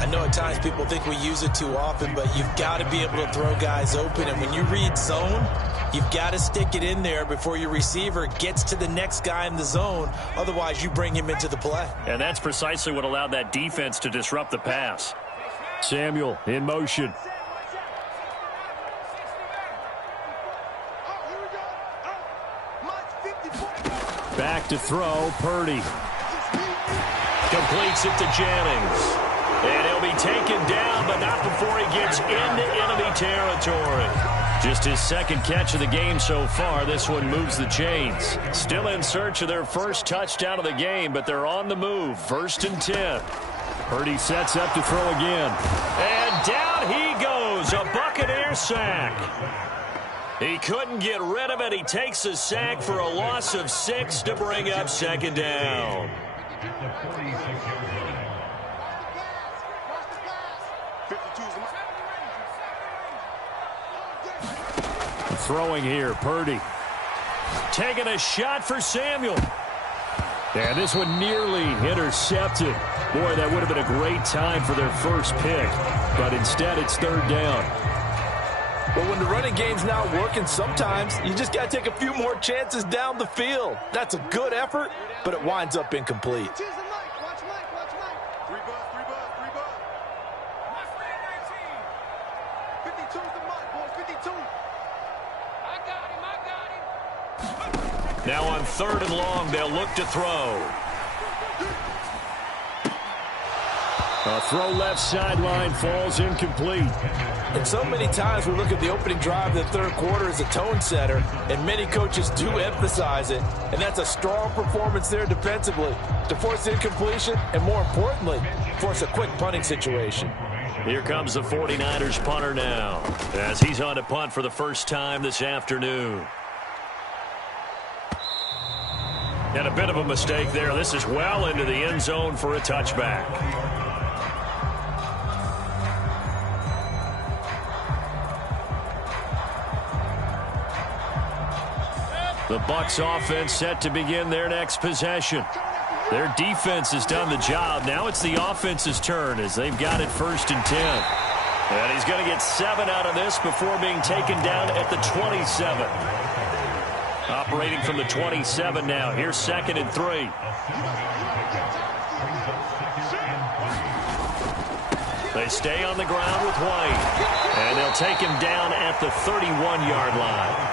I know at times people think we use it too often, but you've got to be able to throw guys open. And when you read zone, you've got to stick it in there before your receiver gets to the next guy in the zone. Otherwise, you bring him into the play. And that's precisely what allowed that defense to disrupt the pass. Samuel in motion. Back to throw, Purdy. Completes it to Jennings. And he'll be taken down, but not before he gets into enemy territory. Just his 2nd catch of the game so far. This one moves the chains. Still in search of their first touchdown of the game, but they're on the move. 1st and 10. Purdy sets up to throw again. And down he goes. A Buccaneer sack. He couldn't get rid of it. He takes a sack for a loss of 6 to bring up 2nd down. Throwing here, Purdy. Taking a shot for Samuel. And this one nearly intercepted. Boy, that would have been a great time for their first pick. But instead, it's 3rd down. But when the running game's not working, sometimes you just got to take a few more chances down the field. That's a good effort, but it winds up incomplete. Watch Mike. 3 buzz. 52's the mark, boys. 52. I got him. Now on 3rd and long, they'll look to throw. A throw left sideline falls incomplete. And so many times we look at the opening drive of the 3rd quarter as a tone setter, and many coaches do emphasize it. And that's a strong performance there defensively to force incompletion and, more importantly, force a quick punting situation. Here comes the 49ers punter now as he's on to punt for the first time this afternoon. And a bit of a mistake there. This is well into the end zone for a touchback. The Bucs offense set to begin their next possession. Their defense has done the job. Now it's the offense's turn as they've got it 1st and 10. And he's going to get 7 out of this before being taken down at the 27. Operating from the 27 now. Here's 2nd and 3. They stay on the ground with White. And they'll take him down at the 31-yard line.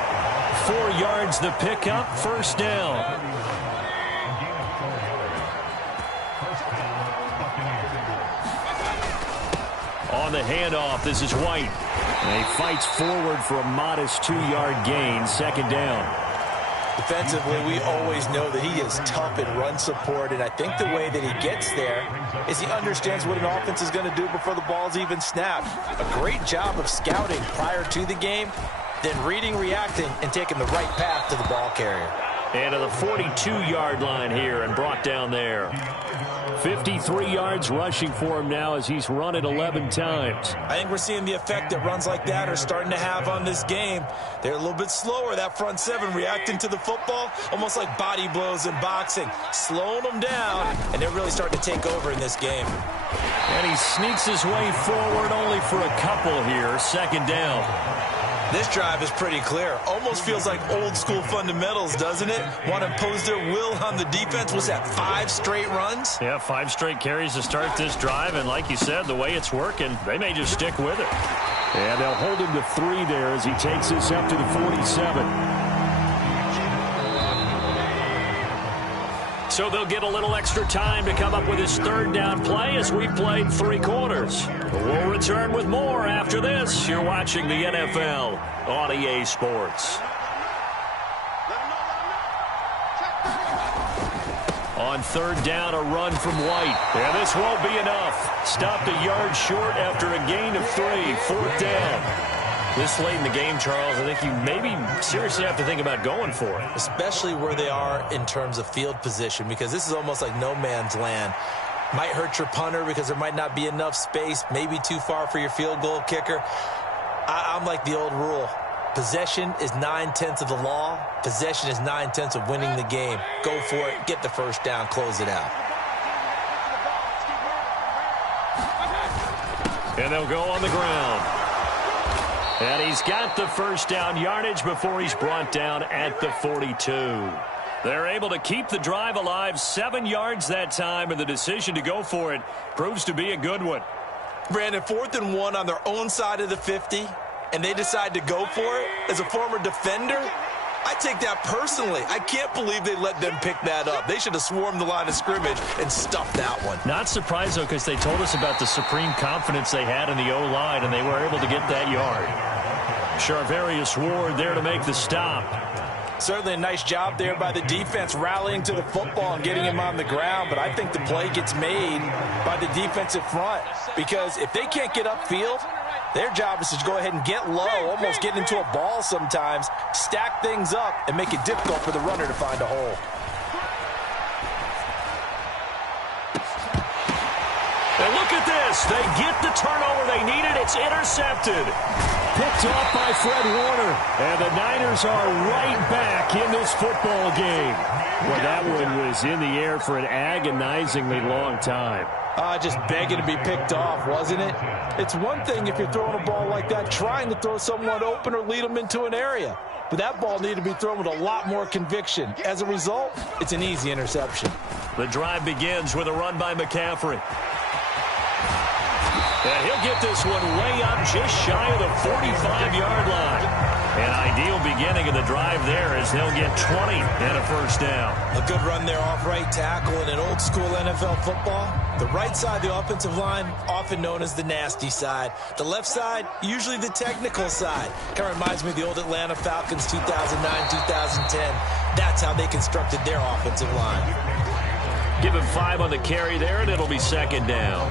4 yards the pickup, 1st down. On the handoff, this is White. And he fights forward for a modest 2-yard gain, 2nd down. Defensively, we always know that he is tough in run support, and I think the way that he gets there is he understands what an offense is going to do before the ball's even snapped. A great job of scouting prior to the game, then reading, reacting, and taking the right path to the ball carrier. And to the 42-yard line here and brought down there. 53 yards rushing for him now as he's run it 11 times. I think we're seeing the effect that runs like that are starting to have on this game. They're a little bit slower, that front 7, reacting to the football, almost like body blows in boxing, slowing them down, and they're really starting to take over in this game. And he sneaks his way forward only for a couple here, 2nd down. This drive is pretty clear. Almost feels like old school fundamentals, doesn't it? Want to impose their will on the defense. Was that 5 straight runs? Yeah, 5 straight carries to start this drive. And like you said, the way it's working, they may just stick with it. And they'll hold him to 3 there as he takes this up to the 47. So they'll get a little extra time to come up with his 3rd down play as we've played 3 quarters. We'll return with more after this. You're watching the NFL on EA Sports. On 3rd down, a run from White. And this won't be enough. Stopped a yard short after a gain of 3. 4th down. This late in the game, Charles, I think you maybe seriously have to think about going for it. Especially where they are in terms of field position, because this is almost like no man's land. Might hurt your punter because there might not be enough space, maybe too far for your field goal kicker. I'm like the old rule. Possession is 9/10 of the law. Possession is 9/10 of winning the game. Go for it. Get the 1st down. Close it out. And they'll go on the ground. And he's got the 1st down yardage before he's brought down at the 42. They're able to keep the drive alive, 7 yards that time, and the decision to go for it proves to be a good one. Brandon, 4th and 1 on their own side of the 50, and they decide to go for it. As a former defender, I take that personally. I can't believe they let them pick that up. They should have swarmed the line of scrimmage and stuffed that one. Not surprised, though, because they told us about the supreme confidence they had in the O-line, and they were able to get that yard. Charvarius Ward there to make the stop. Certainly a nice job there by the defense rallying to the football and getting him on the ground, but I think the play gets made by the defensive front because if they can't get upfield, their job is to go ahead and get low, almost get into a ball sometimes, stack things up, and make it difficult for the runner to find a hole. And look at this. They get the turnover they needed. It's intercepted. Picked off by Fred Warner. And the Niners are right back in this football game. Well, that one was in the air for an agonizingly long time. Just begging to be picked off, wasn't it? It's one thing if you're throwing a ball like that, trying to throw someone open or lead them into an area. But that ball needed to be thrown with a lot more conviction. As a result, it's an easy interception. The drive begins with a run by McCaffrey. And he'll get this one way up just shy of the 45-yard line. An ideal beginning of the drive there as they'll get 20 and a 1st down. A good run there off right tackle in an old school NFL football. The right side of the offensive line, often known as the nasty side. The left side, usually the technical side. Kind of reminds me of the old Atlanta Falcons 2009, 2010. That's how they constructed their offensive line. Give him 5 on the carry there, and it'll be 2nd down.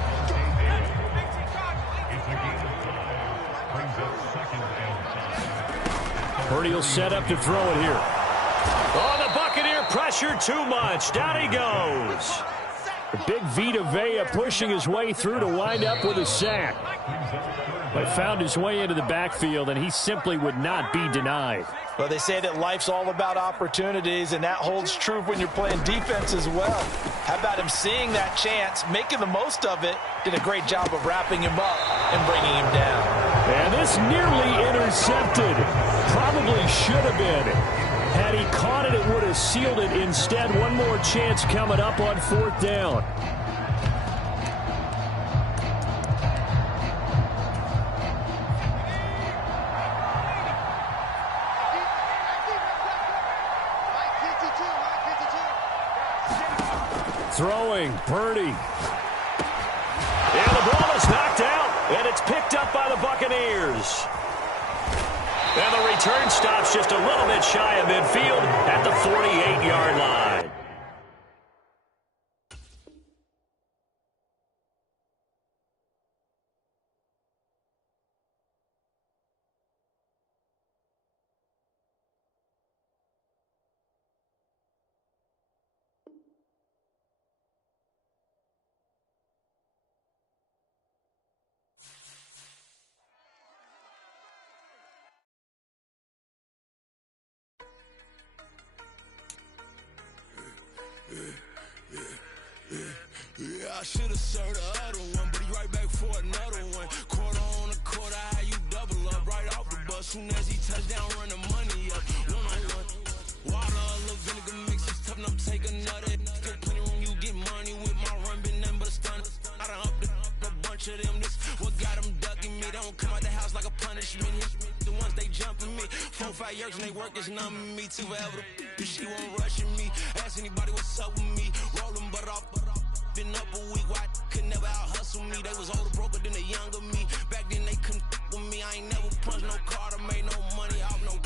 Purdy will set up to throw it here. Oh, the Buccaneer pressure too much. Down he goes. The big Vita Vea pushing his way through to wind up with a sack. But found his way into the backfield, and he simply would not be denied. Well, they say that life's all about opportunities, and that holds true when you're playing defense as well. How about him seeing that chance, making the most of it, did a great job of wrapping him up and bringing him down. And this nearly intercepted. Probably should have been. Had he caught it, it would have sealed it. Instead, one more chance coming up on 4th down. Throwing, Purdy. And the ball is knocked out, and it's picked up by the Buccaneers. And the return stops just a little bit shy of midfield at the 48-yard line. Yeah, I should have served the other one, but he right back for another one. Quarter on a quarter, how you double up right off the butt. up. Soon as he touchdown, run the money up. One-on-one. Water, a little vinegar mix is tough, and I'm taking another. Get plenty room, you get money with my run, been nothing but a stun. I done up a bunch of them. This what got them ducking me. Don't come out the house like a punishment. The ones they jumping me. 4-5 years and they work is numbing me. Too forever. She won't rushing me. Ask anybody what's up with me. Rolling butt off. Been up a week, why could never out hustle me? They was older, broker than the younger me. Back then they couldn't with me. I ain't never punched no card or made no money off no.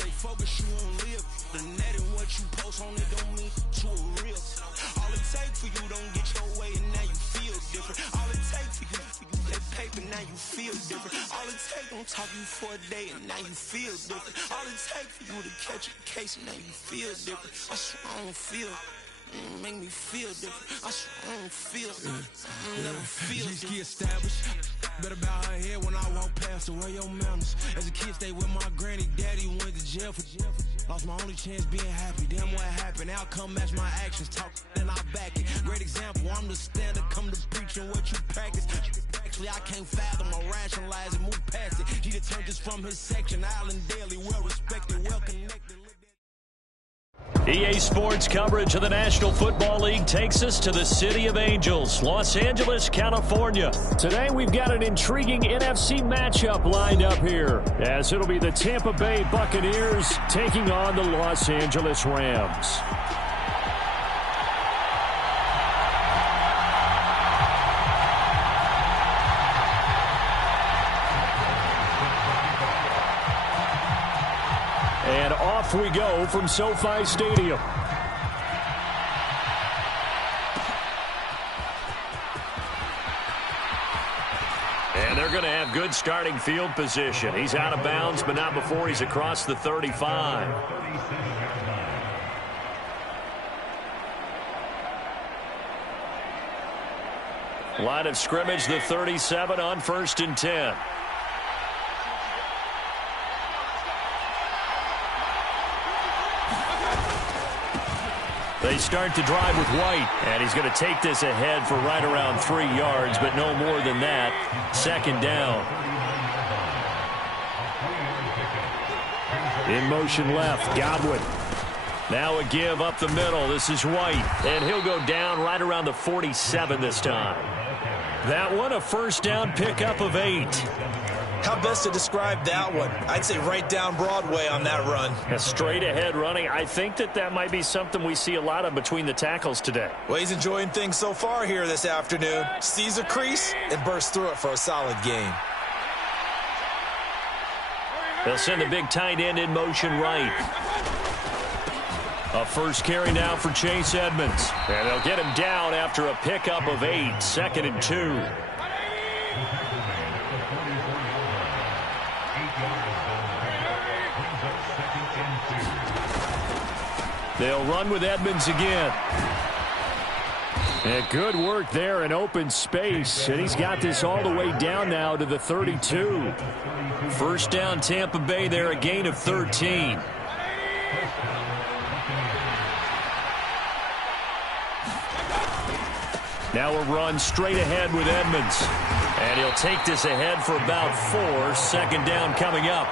They focus you on live. The net and what you post on it don't mean to a real. All it takes for you don't get your way and now you feel different. All it takes for you that paper, now you feel different. All it takes don't talk you for a day and now you feel different. All it takes for you to catch a case and now you feel different. I swear I don't feel. Make me feel different. I swear I don't feel. I never feel different. Get established. Better bow her head when I walk past her. Where your manners? As a kid, stayed with my granny. Daddy went to jail for jail. Lost my only chance being happy. Damn what happened. Outcome match my actions. Talk and I back it. Great example. I'm the standard. Come to preaching what you practice. Actually, I can't fathom or rationalize and move past it. He turned this from his section. Island Daily, well respected, well connected. EA Sports coverage of the National Football League takes us to the City of Angels, Los Angeles, California. Today we've got an intriguing NFC matchup lined up here, as it'll be the Tampa Bay Buccaneers taking on the Los Angeles Rams. And off we go from SoFi Stadium. And they're going to have good starting field position. He's out of bounds, but not before he's across the 35. Line of scrimmage, the 37 on 1st and 10. They start to drive with White, and he's going to take this ahead for right around 3 yards, but no more than that. 2nd down. In motion left, Godwin. Now a give up the middle. This is White, and he'll go down right around the 47 this time. That one, a 1st down pickup of 8. How best to describe that one? I'd say right down Broadway on that run. A straight ahead running. I think that might be something we see a lot of between the tackles today. Well, he's enjoying things so far here this afternoon. Sees a crease and bursts through it for a solid gain. They'll send a big tight end in motion right. A first carry now for Chase Edmonds. And they'll get him down after a pickup of 8. 2nd and 2. They'll run with Edmonds again. And good work there in open space. And he's got this all the way down now to the 32. 1st down Tampa Bay there, a gain of 13. Now a run straight ahead with Edmonds. And he'll take this ahead for about 4. 2nd down coming up.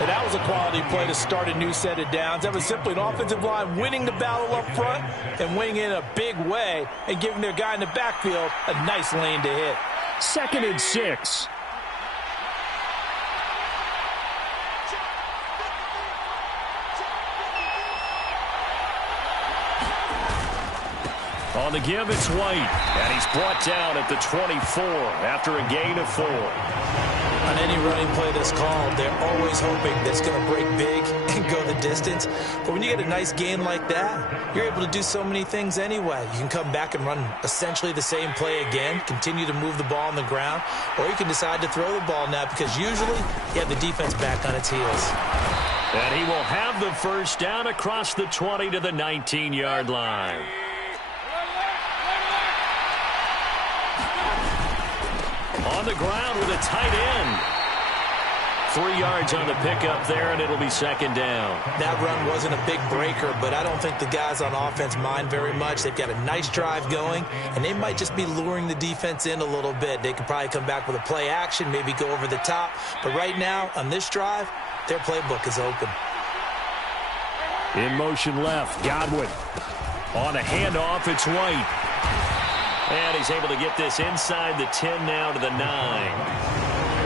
And that was a quality play to start a new set of downs. That was simply an offensive line winning the battle up front and winning in a big way and giving their guy in the backfield a nice lane to hit. 2nd and 6. On the give, it's White. And he's brought down at the 24 after a gain of 4. On any running play that's called, they're always hoping that it's going to break big and go the distance. But when you get a nice gain like that, you're able to do so many things anyway. You can come back and run essentially the same play again, continue to move the ball on the ground, or you can decide to throw the ball now because usually you have the defense back on its heels. And he will have the 1st down across the 20 to the 19-yard line. On the ground with a tight end. 3 yards on the pickup there, and it'll be second down. That run wasn't a big breaker, but I don't think the guys on offense mind very much. They've got a nice drive going, and they might just be luring the defense in a little bit. They could probably come back with a play action, maybe go over the top. But right now, on this drive, their playbook is open. In motion left, Godwin. On a handoff, it's White. And he's able to get this inside the 10 now to the 9.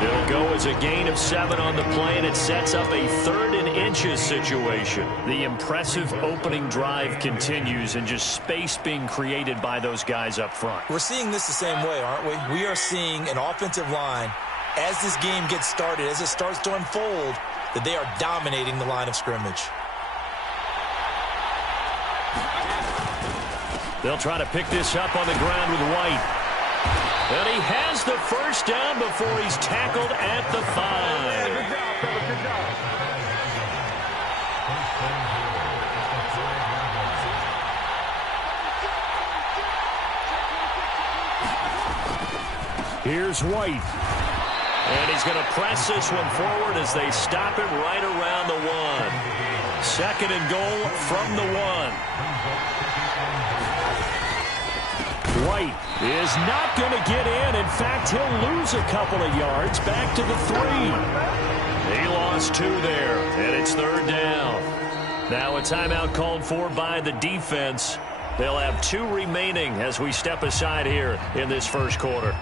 It'll go as a gain of 7 on the play, and it sets up a 3rd and inches situation. The impressive opening drive continues, and just space being created by those guys up front. We're seeing this the same way, aren't we? We are seeing an offensive line, as this game gets started, as it starts to unfold, that they are dominating the line of scrimmage. They'll try to pick this up on the ground with White. And he has the first down before he's tackled at the 5. Good job, fella. Good job. Here's White. And he's going to press this one forward as they stop it right around the 1. Second and goal from the 1. White is not going to get in. In fact, he'll lose a couple of yards back to the 3. He lost 2 there, and it's 3rd down. Now a timeout called for by the defense. They'll have 2 remaining as we step aside here in this first quarter.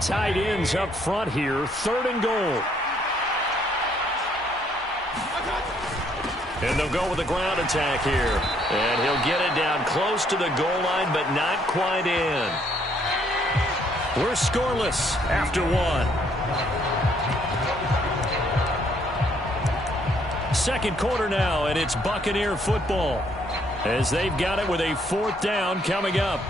Tight ends up front here. 3rd and goal. And they'll go with the ground attack here. And he'll get it down close to the goal line, but not quite in. We're scoreless after 1. Second quarter now, and it's Buccaneer football as they've got it with a 4th down coming up.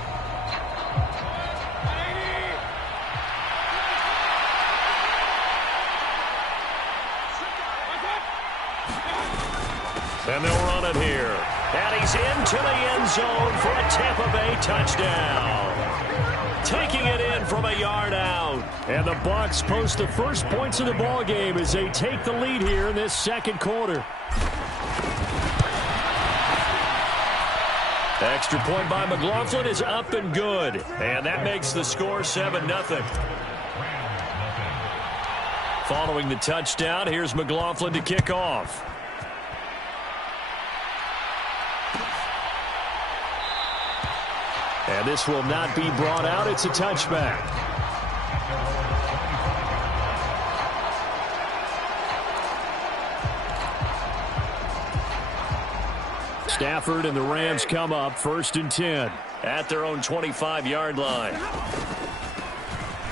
And they'll run it here. And he's into the end zone for a Tampa Bay touchdown. Taking it in from a yard out. And the Bucs post the first points of the ball game as they take the lead here in this second quarter. Extra point by McLaughlin is up and good. And that makes the score 7-0. Following the touchdown, here's McLaughlin to kick off. And this will not be brought out. It's a touchback. Stafford and the Rams come up 1st and 10 at their own 25-yard line.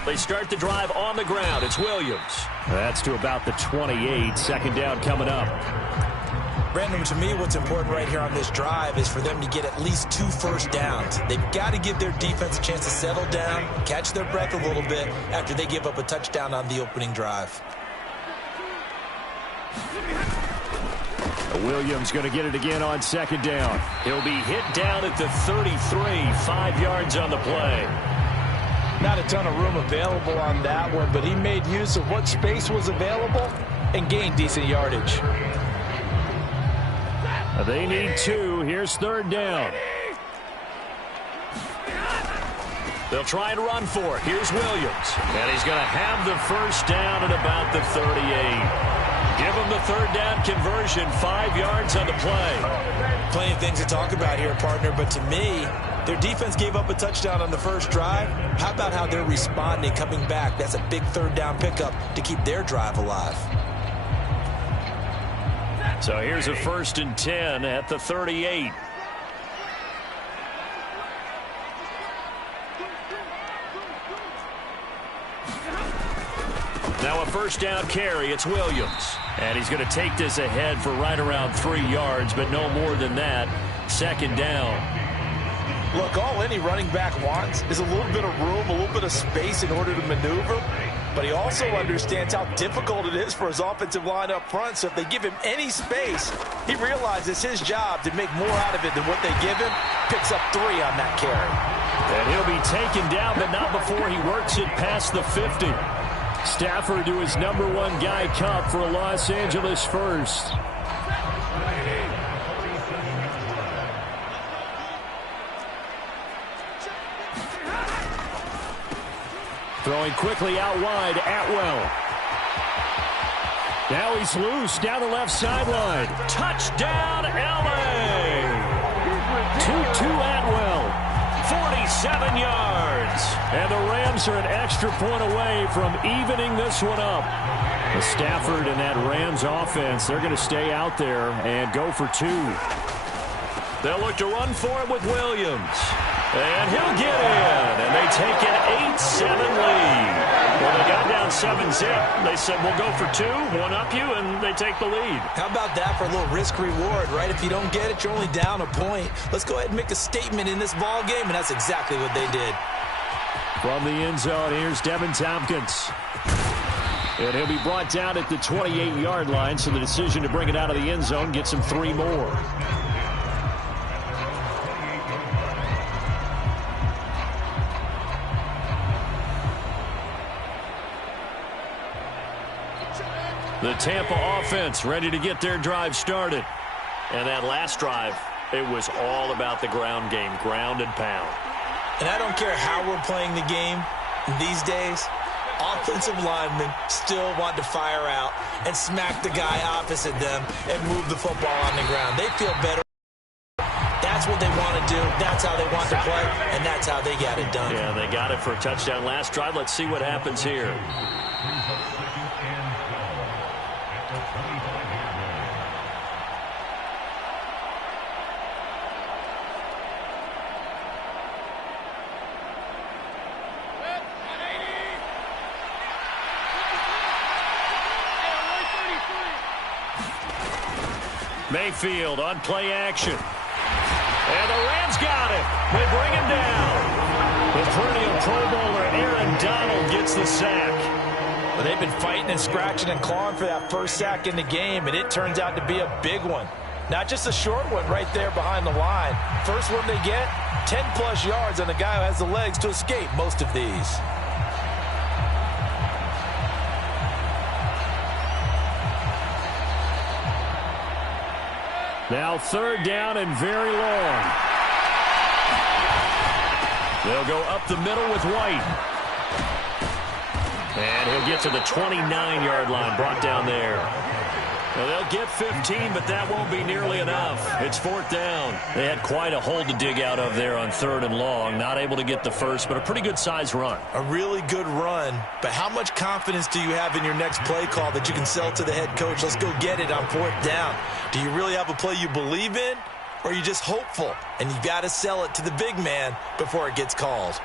They start the drive on the ground. It's Williams. That's to about the 28. 2nd down coming up. Brandon, to me, what's important right here on this drive is for them to get at least 2 first downs. They've got to give their defense a chance to settle down, catch their breath a little bit after they give up a touchdown on the opening drive. Williams going to get it again on 2nd down. He'll be hit down at the 33, 5 yards on the play. Not a ton of room available on that one, but he made use of what space was available and gained decent yardage. They need 2. Here's 3rd down. They'll try and run for it. Here's Williams. And he's going to have the first down at about the 38. Give him the 3rd down conversion. 5 yards on the play. Plenty of things to talk about here, partner, but to me, their defense gave up a touchdown on the first drive. How about how they're responding, coming back? That's a big 3rd down pickup to keep their drive alive. So here's a 1st and 10 at the 38. Now a first down carry. It's Williams. And he's going to take this ahead for right around 3 yards, but no more than that. 2nd down. Look, all any running back wants is a little bit of room, a little bit of space in order to maneuver. but he also understands how difficult it is for his offensive line up front. So if they give him any space, he realizes it's his job to make more out of it than what they give him. Picks up 3 on that carry. And he'll be taken down, but not before he works it past the 50. Stafford to his #1 guy Cup for a Los Angeles first. Throwing quickly out wide, Atwell. Now he's loose down the left sideline. Touchdown, L.A. 2-2 Atwell. 47 yards. And the Rams are an extra point away from evening this one up. The Stafford and that Rams offense, they're going to stay out there and go for 2. They'll look to run for it with Williams. And he'll get in. And they take an 8-7 lead. Well, they got down 7-zip. They said, we'll go for 2, one up you, and they take the lead. How about that for a little risk-reward, right? If you don't get it, you're only down a point. Let's go ahead and make a statement in this ball game, and that's exactly what they did. From the end zone, here's Devin Tompkins. And he'll be brought down at the 28-yard line, so the decision to bring it out of the end zone gets him 3 more. The Tampa offense ready to get their drive started. And that last drive, it was all about the ground game, ground and pound. And I don't care how we're playing the game these days, offensive linemen still want to fire out and smack the guy opposite them and move the football on the ground. They feel better. That's what they want to do. That's how they want to play, and that's how they got it done. Yeah, they got it for a touchdown last drive. Let's see what happens here. Mayfield on play action. And the Rams got it. They bring him down. The perennial Pro Bowler Aaron Donald gets the sack. Well, they've been fighting and scratching and clawing for that first sack in the game, and it turns out to be a big one. Not just a short one right there behind the line. First one they get, 10-plus yards on the guy who has the legs to escape most of these. Now 3rd down and very long. They'll go up the middle with White. And he'll get to the 29-yard line, brought down there. Well, they'll get 15, but that won't be nearly enough. It's 4th down. They had quite a hole to dig out of there on 3rd and long. Not able to get the first, but a pretty good-sized run. A really good run, but how much confidence do you have in your next play call that you can sell to the head coach? Let's go get it on 4th down. Do you really have a play you believe in, or are you just hopeful? And you've got to sell it to the big man before it gets called.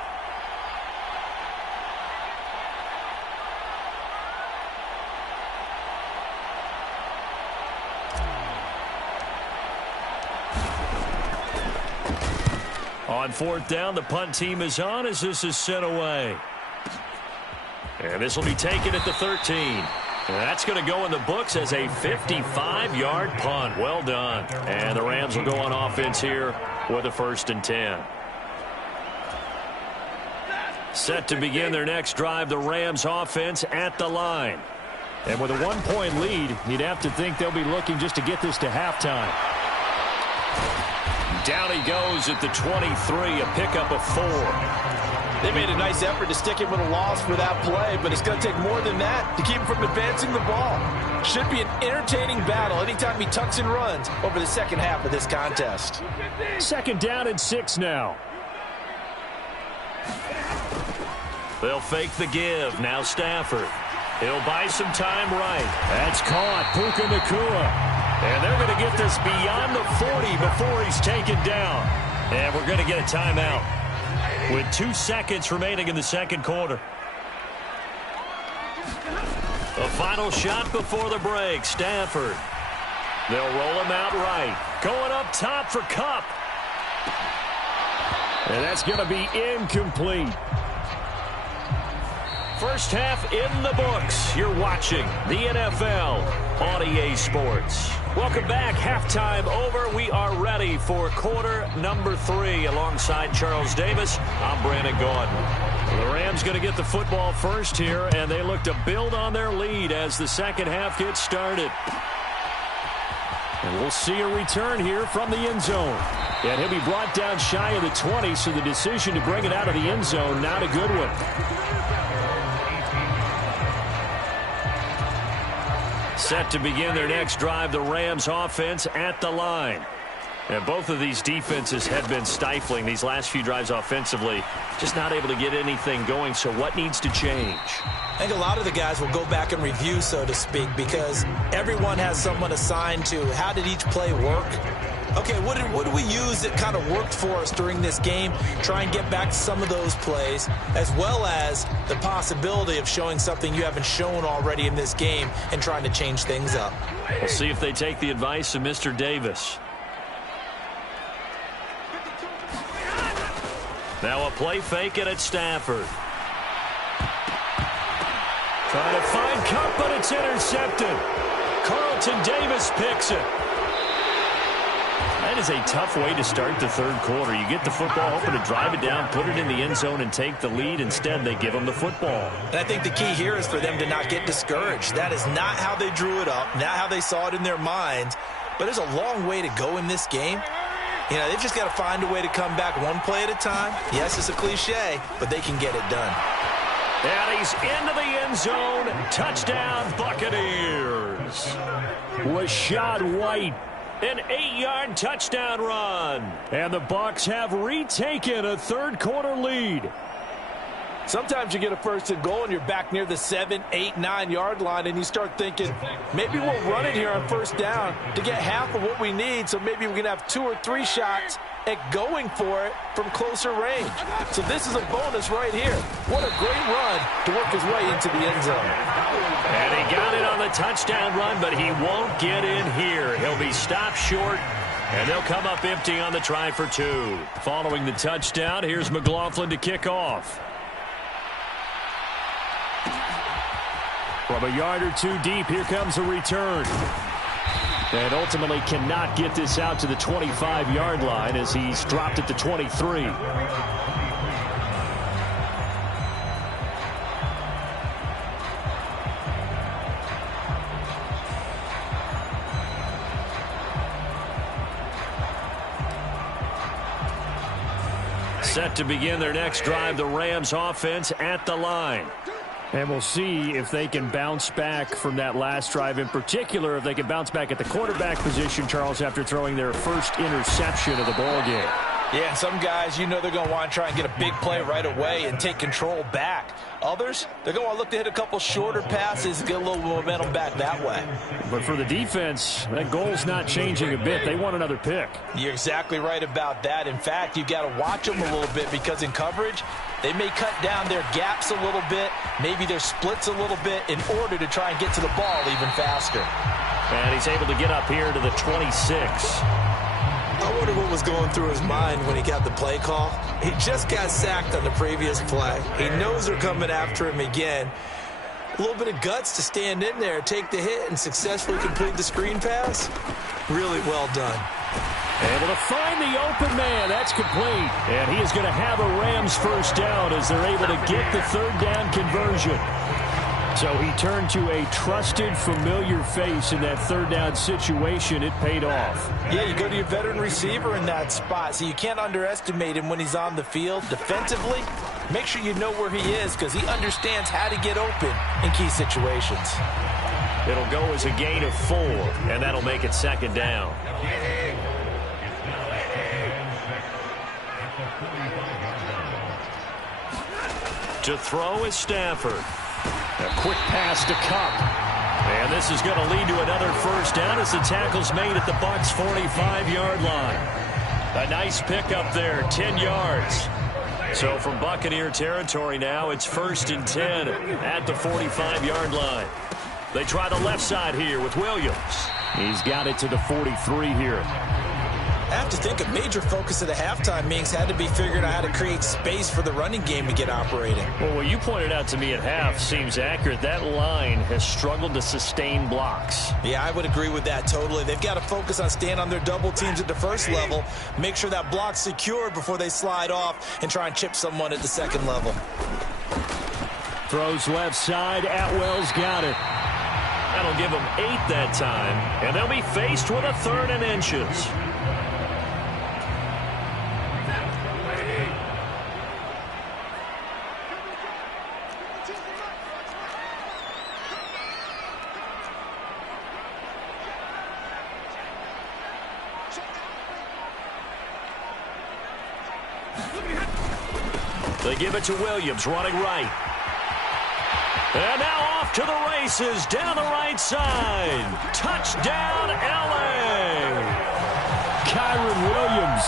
On 4th down, the punt team is on as this is sent away. And this will be taken at the 13. And that's going to go in the books as a 55-yard punt. Well done. And the Rams will go on offense here with a 1st and 10. Set to begin their next drive, the Rams offense at the line. And with a 1-point lead, you'd have to think they'll be looking just to get this to halftime. Down he goes at the 23, a pickup of 4. They made a nice effort to stick him with a loss for that play, but it's going to take more than that to keep him from advancing the ball. Should be an entertaining battle anytime he tucks and runs over the second half of this contest. 2nd down and 6 now. They'll fake the give. Now Stafford. He'll buy some time right. That's caught. Puka Nacua. And they're going to get this beyond the 40 before he's taken down. And we're going to get a timeout with 2 seconds remaining in the 2nd quarter. A final shot before the break. Stafford. They'll roll him out right. Going up top for Kupp. And that's going to be incomplete. First half in the books. You're watching the NFL on EA Sports. Welcome back. Halftime over. We are ready for quarter number 3. Alongside Charles Davis, I'm Brandon Gaudin. The Rams going to get the football first here, and they look to build on their lead as the second half gets started. And we'll see a return here from the end zone. And he'll be brought down shy of the 20, so the decision to bring it out of the end zone, not a good one. Set to begin their next drive, the Rams offense at the line. And both of these defenses have been stifling these last few drives offensively. Just not able to get anything going, so what needs to change? I think a lot of the guys will go back and review, so to speak, because everyone has someone assigned to how did each play work. Okay, what did we use that kind of worked for us during this game? Try and get back to some of those plays, as well as the possibility of showing something you haven't shown already in this game and trying to change things up. We'll see if they take the advice of Mr. Davis. Now a play fake it at Stafford. Trying to find Cup, but it's intercepted. Carlton Davis picks it. That is a tough way to start the third quarter. You get the football, hoping to drive it down, put it in the end zone, and take the lead. Instead, they give them the football. And I think the key here is for them to not get discouraged. That is not how they drew it up, not how they saw it in their minds. But there's a long way to go in this game. You know, they've just got to find a way to come back one play at a time. Yes, it's a cliche, but they can get it done. And he's into the end zone. Touchdown, Buccaneers. Rashad White, an 8-yard touchdown run. And the Bucs have retaken a third quarter lead. Sometimes you get a first and goal and you're back near the 7, 8, 9-yard line, and you start thinking, maybe we'll run it here on first down to get half of what we need, so maybe we can have 2 or 3 shots at going for it from closer range. So this is a bonus right here. What a great run to work his way into the end zone. And he got it on the touchdown run, but he won't get in here. He'll be stopped short, and they'll come up empty on the try for 2. Following the touchdown, here's McLaughlin to kick off. From a yard or 2 deep, here comes a return. And ultimately cannot get this out to the 25-yard line as he's dropped at the 23. Set to begin their next drive, the Rams offense at the line. And we'll see if they can bounce back from that last drive, in particular if they can bounce back at the quarterback position, Charles, after throwing their first interception of the ball game. Yeah, some guys, you know they're going to want to try and get a big play right away and take control back. Others, they're going to look to hit a couple shorter passes and get a little momentum back that way. But for the defense, that goal's not changing a bit. They want another pick. You're exactly right about that. In fact, you've got to watch them a little bit because in coverage, they may cut down their gaps a little bit, maybe their splits a little bit in order to try and get to the ball even faster. And he's able to get up here to the 26. I wonder what was going through his mind when he got the play call. He just got sacked on the previous play. He knows they're coming after him again. A little bit of guts to stand in there, take the hit, and successfully complete the screen pass. Really well done. Able to find the open man. That's complete. And he is going to have a Rams first down as they're able to get the third down conversion. So he turned to a trusted, familiar face in that third down situation. It paid off. Yeah, you go to your veteran receiver in that spot, so you can't underestimate him when he's on the field. Defensively, make sure you know where he is because he understands how to get open in key situations. It'll go as a gain of 4, and that'll make it second down. To throw is Stafford. A quick pass to Cup. And this is going to lead to another first down as the tackle's made at the Bucs' 45-yard line. A nice pickup there, 10 yards. So from Buccaneer territory now, it's 1st and 10 at the 45-yard line. They try the left side here with Williams. He's got it to the 43 here. I have to think a major focus of the halftime meetings had to be figuring out how to create space for the running game to get operating. Well, what you pointed out to me at half seems accurate. That line has struggled to sustain blocks. Yeah, I would agree with that totally. They've got to focus on staying on their double teams at the first level, make sure that block's secured before they slide off and try and chip someone at the second level. Throws left side. Atwell's got it. That'll give them 8 that time, and they'll be faced with a 3rd and inches. They give it to Williams, running right. And now off to the races, down the right side. Touchdown, L.A. Kyron Williams,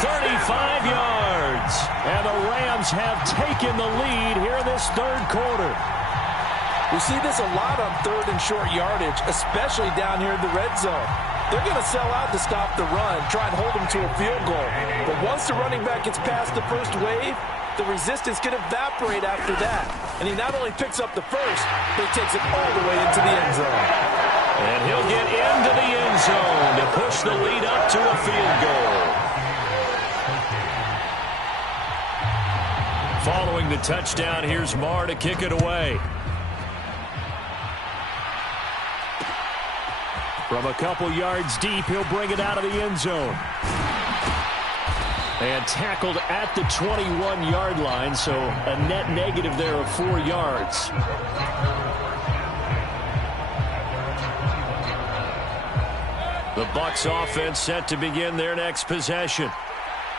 35 yards. And the Rams have taken the lead here in this 3rd quarter. We see this a lot on 3rd and short yardage, especially down here in the red zone. They're going to sell out to stop the run, try and hold them to a field goal. But once the running back gets past the first wave, the resistance can evaporate after that. And he not only picks up the first, but he takes it all the way into the end zone. And he'll get into the end zone to push the lead up to a field goal. Following the touchdown, here's Marr to kick it away. From a couple yards deep, he'll bring it out of the end zone. And tackled at the 21-yard line, so a net negative there of 4 yards. The Bucs offense set to begin their next possession.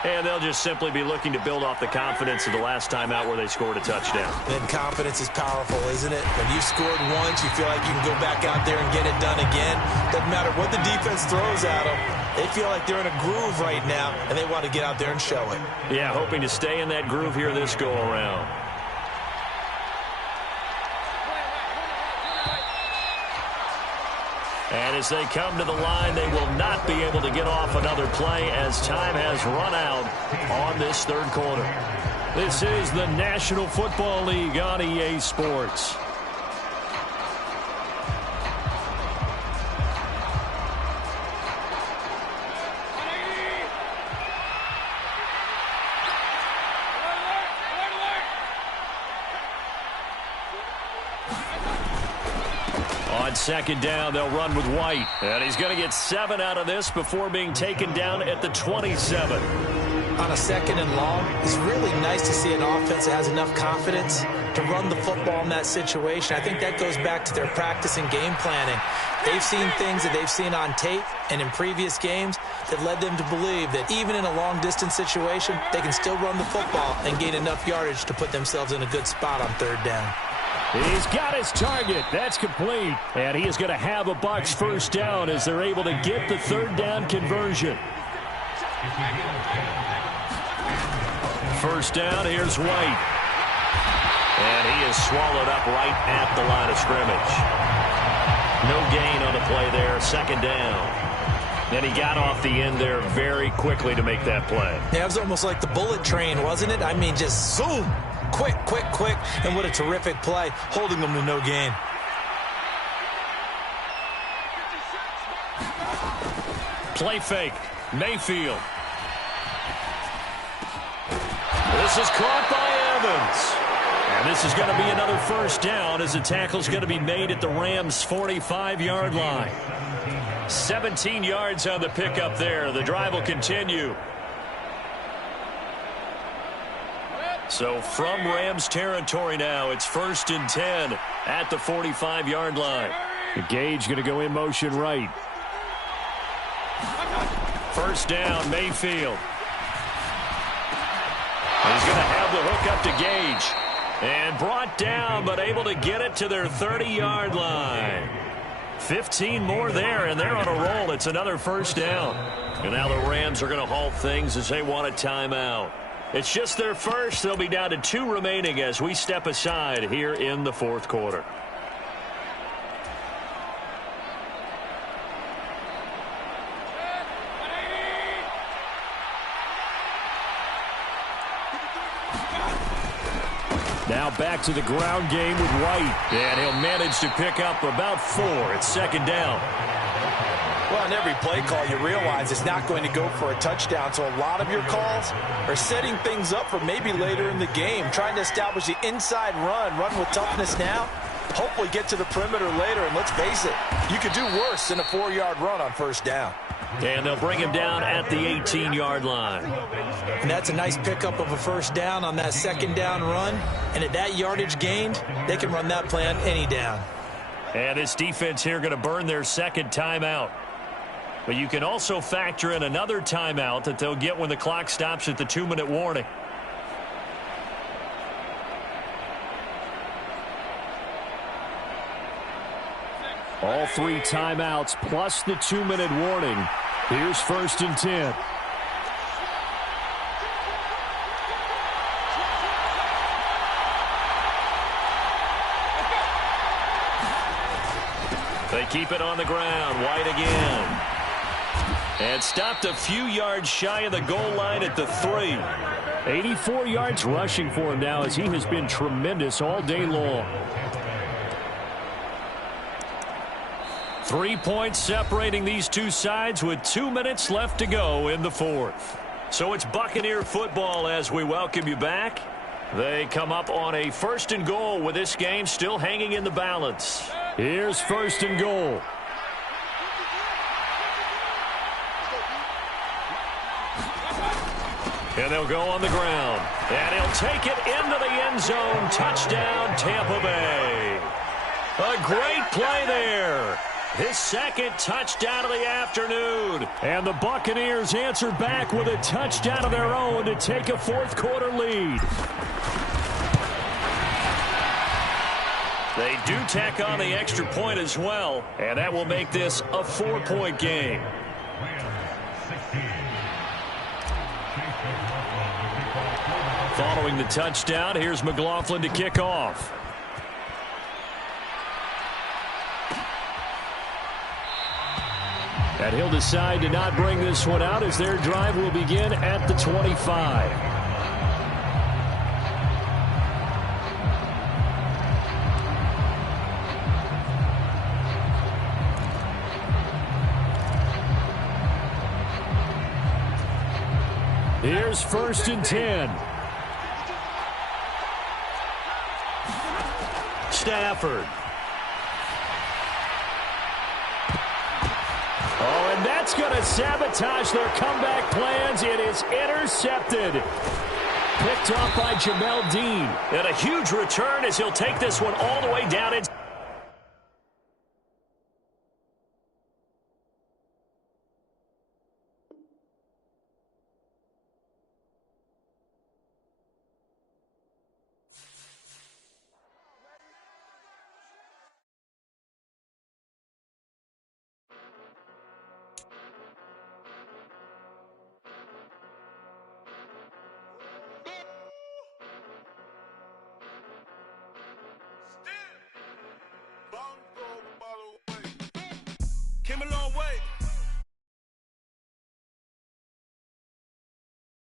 And they'll just simply be looking to build off the confidence of the last time out where they scored a touchdown. Then confidence is powerful, isn't it? When you scored once, you feel like you can go back out there and get it done again. Doesn't matter what the defense throws at them. They feel like they're in a groove right now, and they want to get out there and show it. Yeah, hoping to stay in that groove here this go-around. And as they come to the line, they will not be able to get off another play as time has run out on this 3rd quarter. This is the National Football League on EA Sports. On 2nd down, they'll run with White. And he's going to get 7 out of this before being taken down at the 27. On a 2nd and long, it's really nice to see an offense that has enough confidence to run the football in that situation. I think that goes back to their practice and game planning. They've seen things that they've seen on tape and in previous games that led them to believe that even in a long-distance situation, they can still run the football and gain enough yardage to put themselves in a good spot on 3rd down. He's got his target. That's complete. And he is going to have a Bucs 1st down as they're able to get the 3rd down conversion. 1st down, here's White. And he is swallowed up right at the line of scrimmage. No gain on the play there, 2nd down. And he got off the end there very quickly to make that play. Yeah, it was almost like the bullet train, wasn't it? I mean, just zoom. Quick, quick, quick. And what a terrific play, holding them to no gain. Play fake. Mayfield. This is caught by Evans. And this is going to be another 1st down as the tackle's going to be made at the Rams' 45-yard line. 17 yards on the pickup there. The drive will continue. So from Rams territory now, it's 1st and 10 at the 45-yard line. Gage going to go in motion right. 1st down, Mayfield. He's going to have the hook up to Gage. And brought down, but able to get it to their 30-yard line. 15 more there, and they're on a roll. It's another 1st down. And now the Rams are going to halt things as they want a timeout. It's just their first. They'll be down to 2 remaining as we step aside here in the 4th quarter. Now back to the ground game with White. And he'll manage to pick up about 4 at second down. Well, in every play call, you realize it's not going to go for a touchdown, so a lot of your calls are setting things up for maybe later in the game, trying to establish the inside run with toughness now, hopefully get to the perimeter later, and let's face it, you could do worse than a 4-yard run on first down. And they'll bring him down at the 18-yard line. And that's a nice pickup of a first down on that second down run, and at that yardage gained, they can run that play on any down. And this defense here going to burn their second timeout. But you can also factor in another timeout that they'll get when the clock stops at the 2-minute warning. All 3 timeouts plus the 2-minute warning. Here's 1st and 10. They keep it on the ground. White again. And stopped a few yards shy of the goal line at the 3. 84 yards rushing for him now as he has been tremendous all day long. 3 points separating these two sides with 2 minutes left to go in the 4th. So it's Buccaneer football as we welcome you back. They come up on a 1st and goal with this game still hanging in the balance. Here's 1st and goal. And they'll go on the ground. And he'll take it into the end zone. Touchdown, Tampa Bay. A great play there. His 2nd touchdown of the afternoon. And the Buccaneers answer back with a touchdown of their own to take a 4th quarter lead. They do tack on the extra point as well. And that will make this a 4-point game. Following the touchdown, here's McLaughlin to kick off. And he'll decide to not bring this one out as their drive will begin at the 25. Here's 1st and 10. Stafford. Oh, and that's going to sabotage their comeback plans. It is intercepted. Picked off by Jamel Dean. And a huge return as he'll take this one all the way down. Came a long way.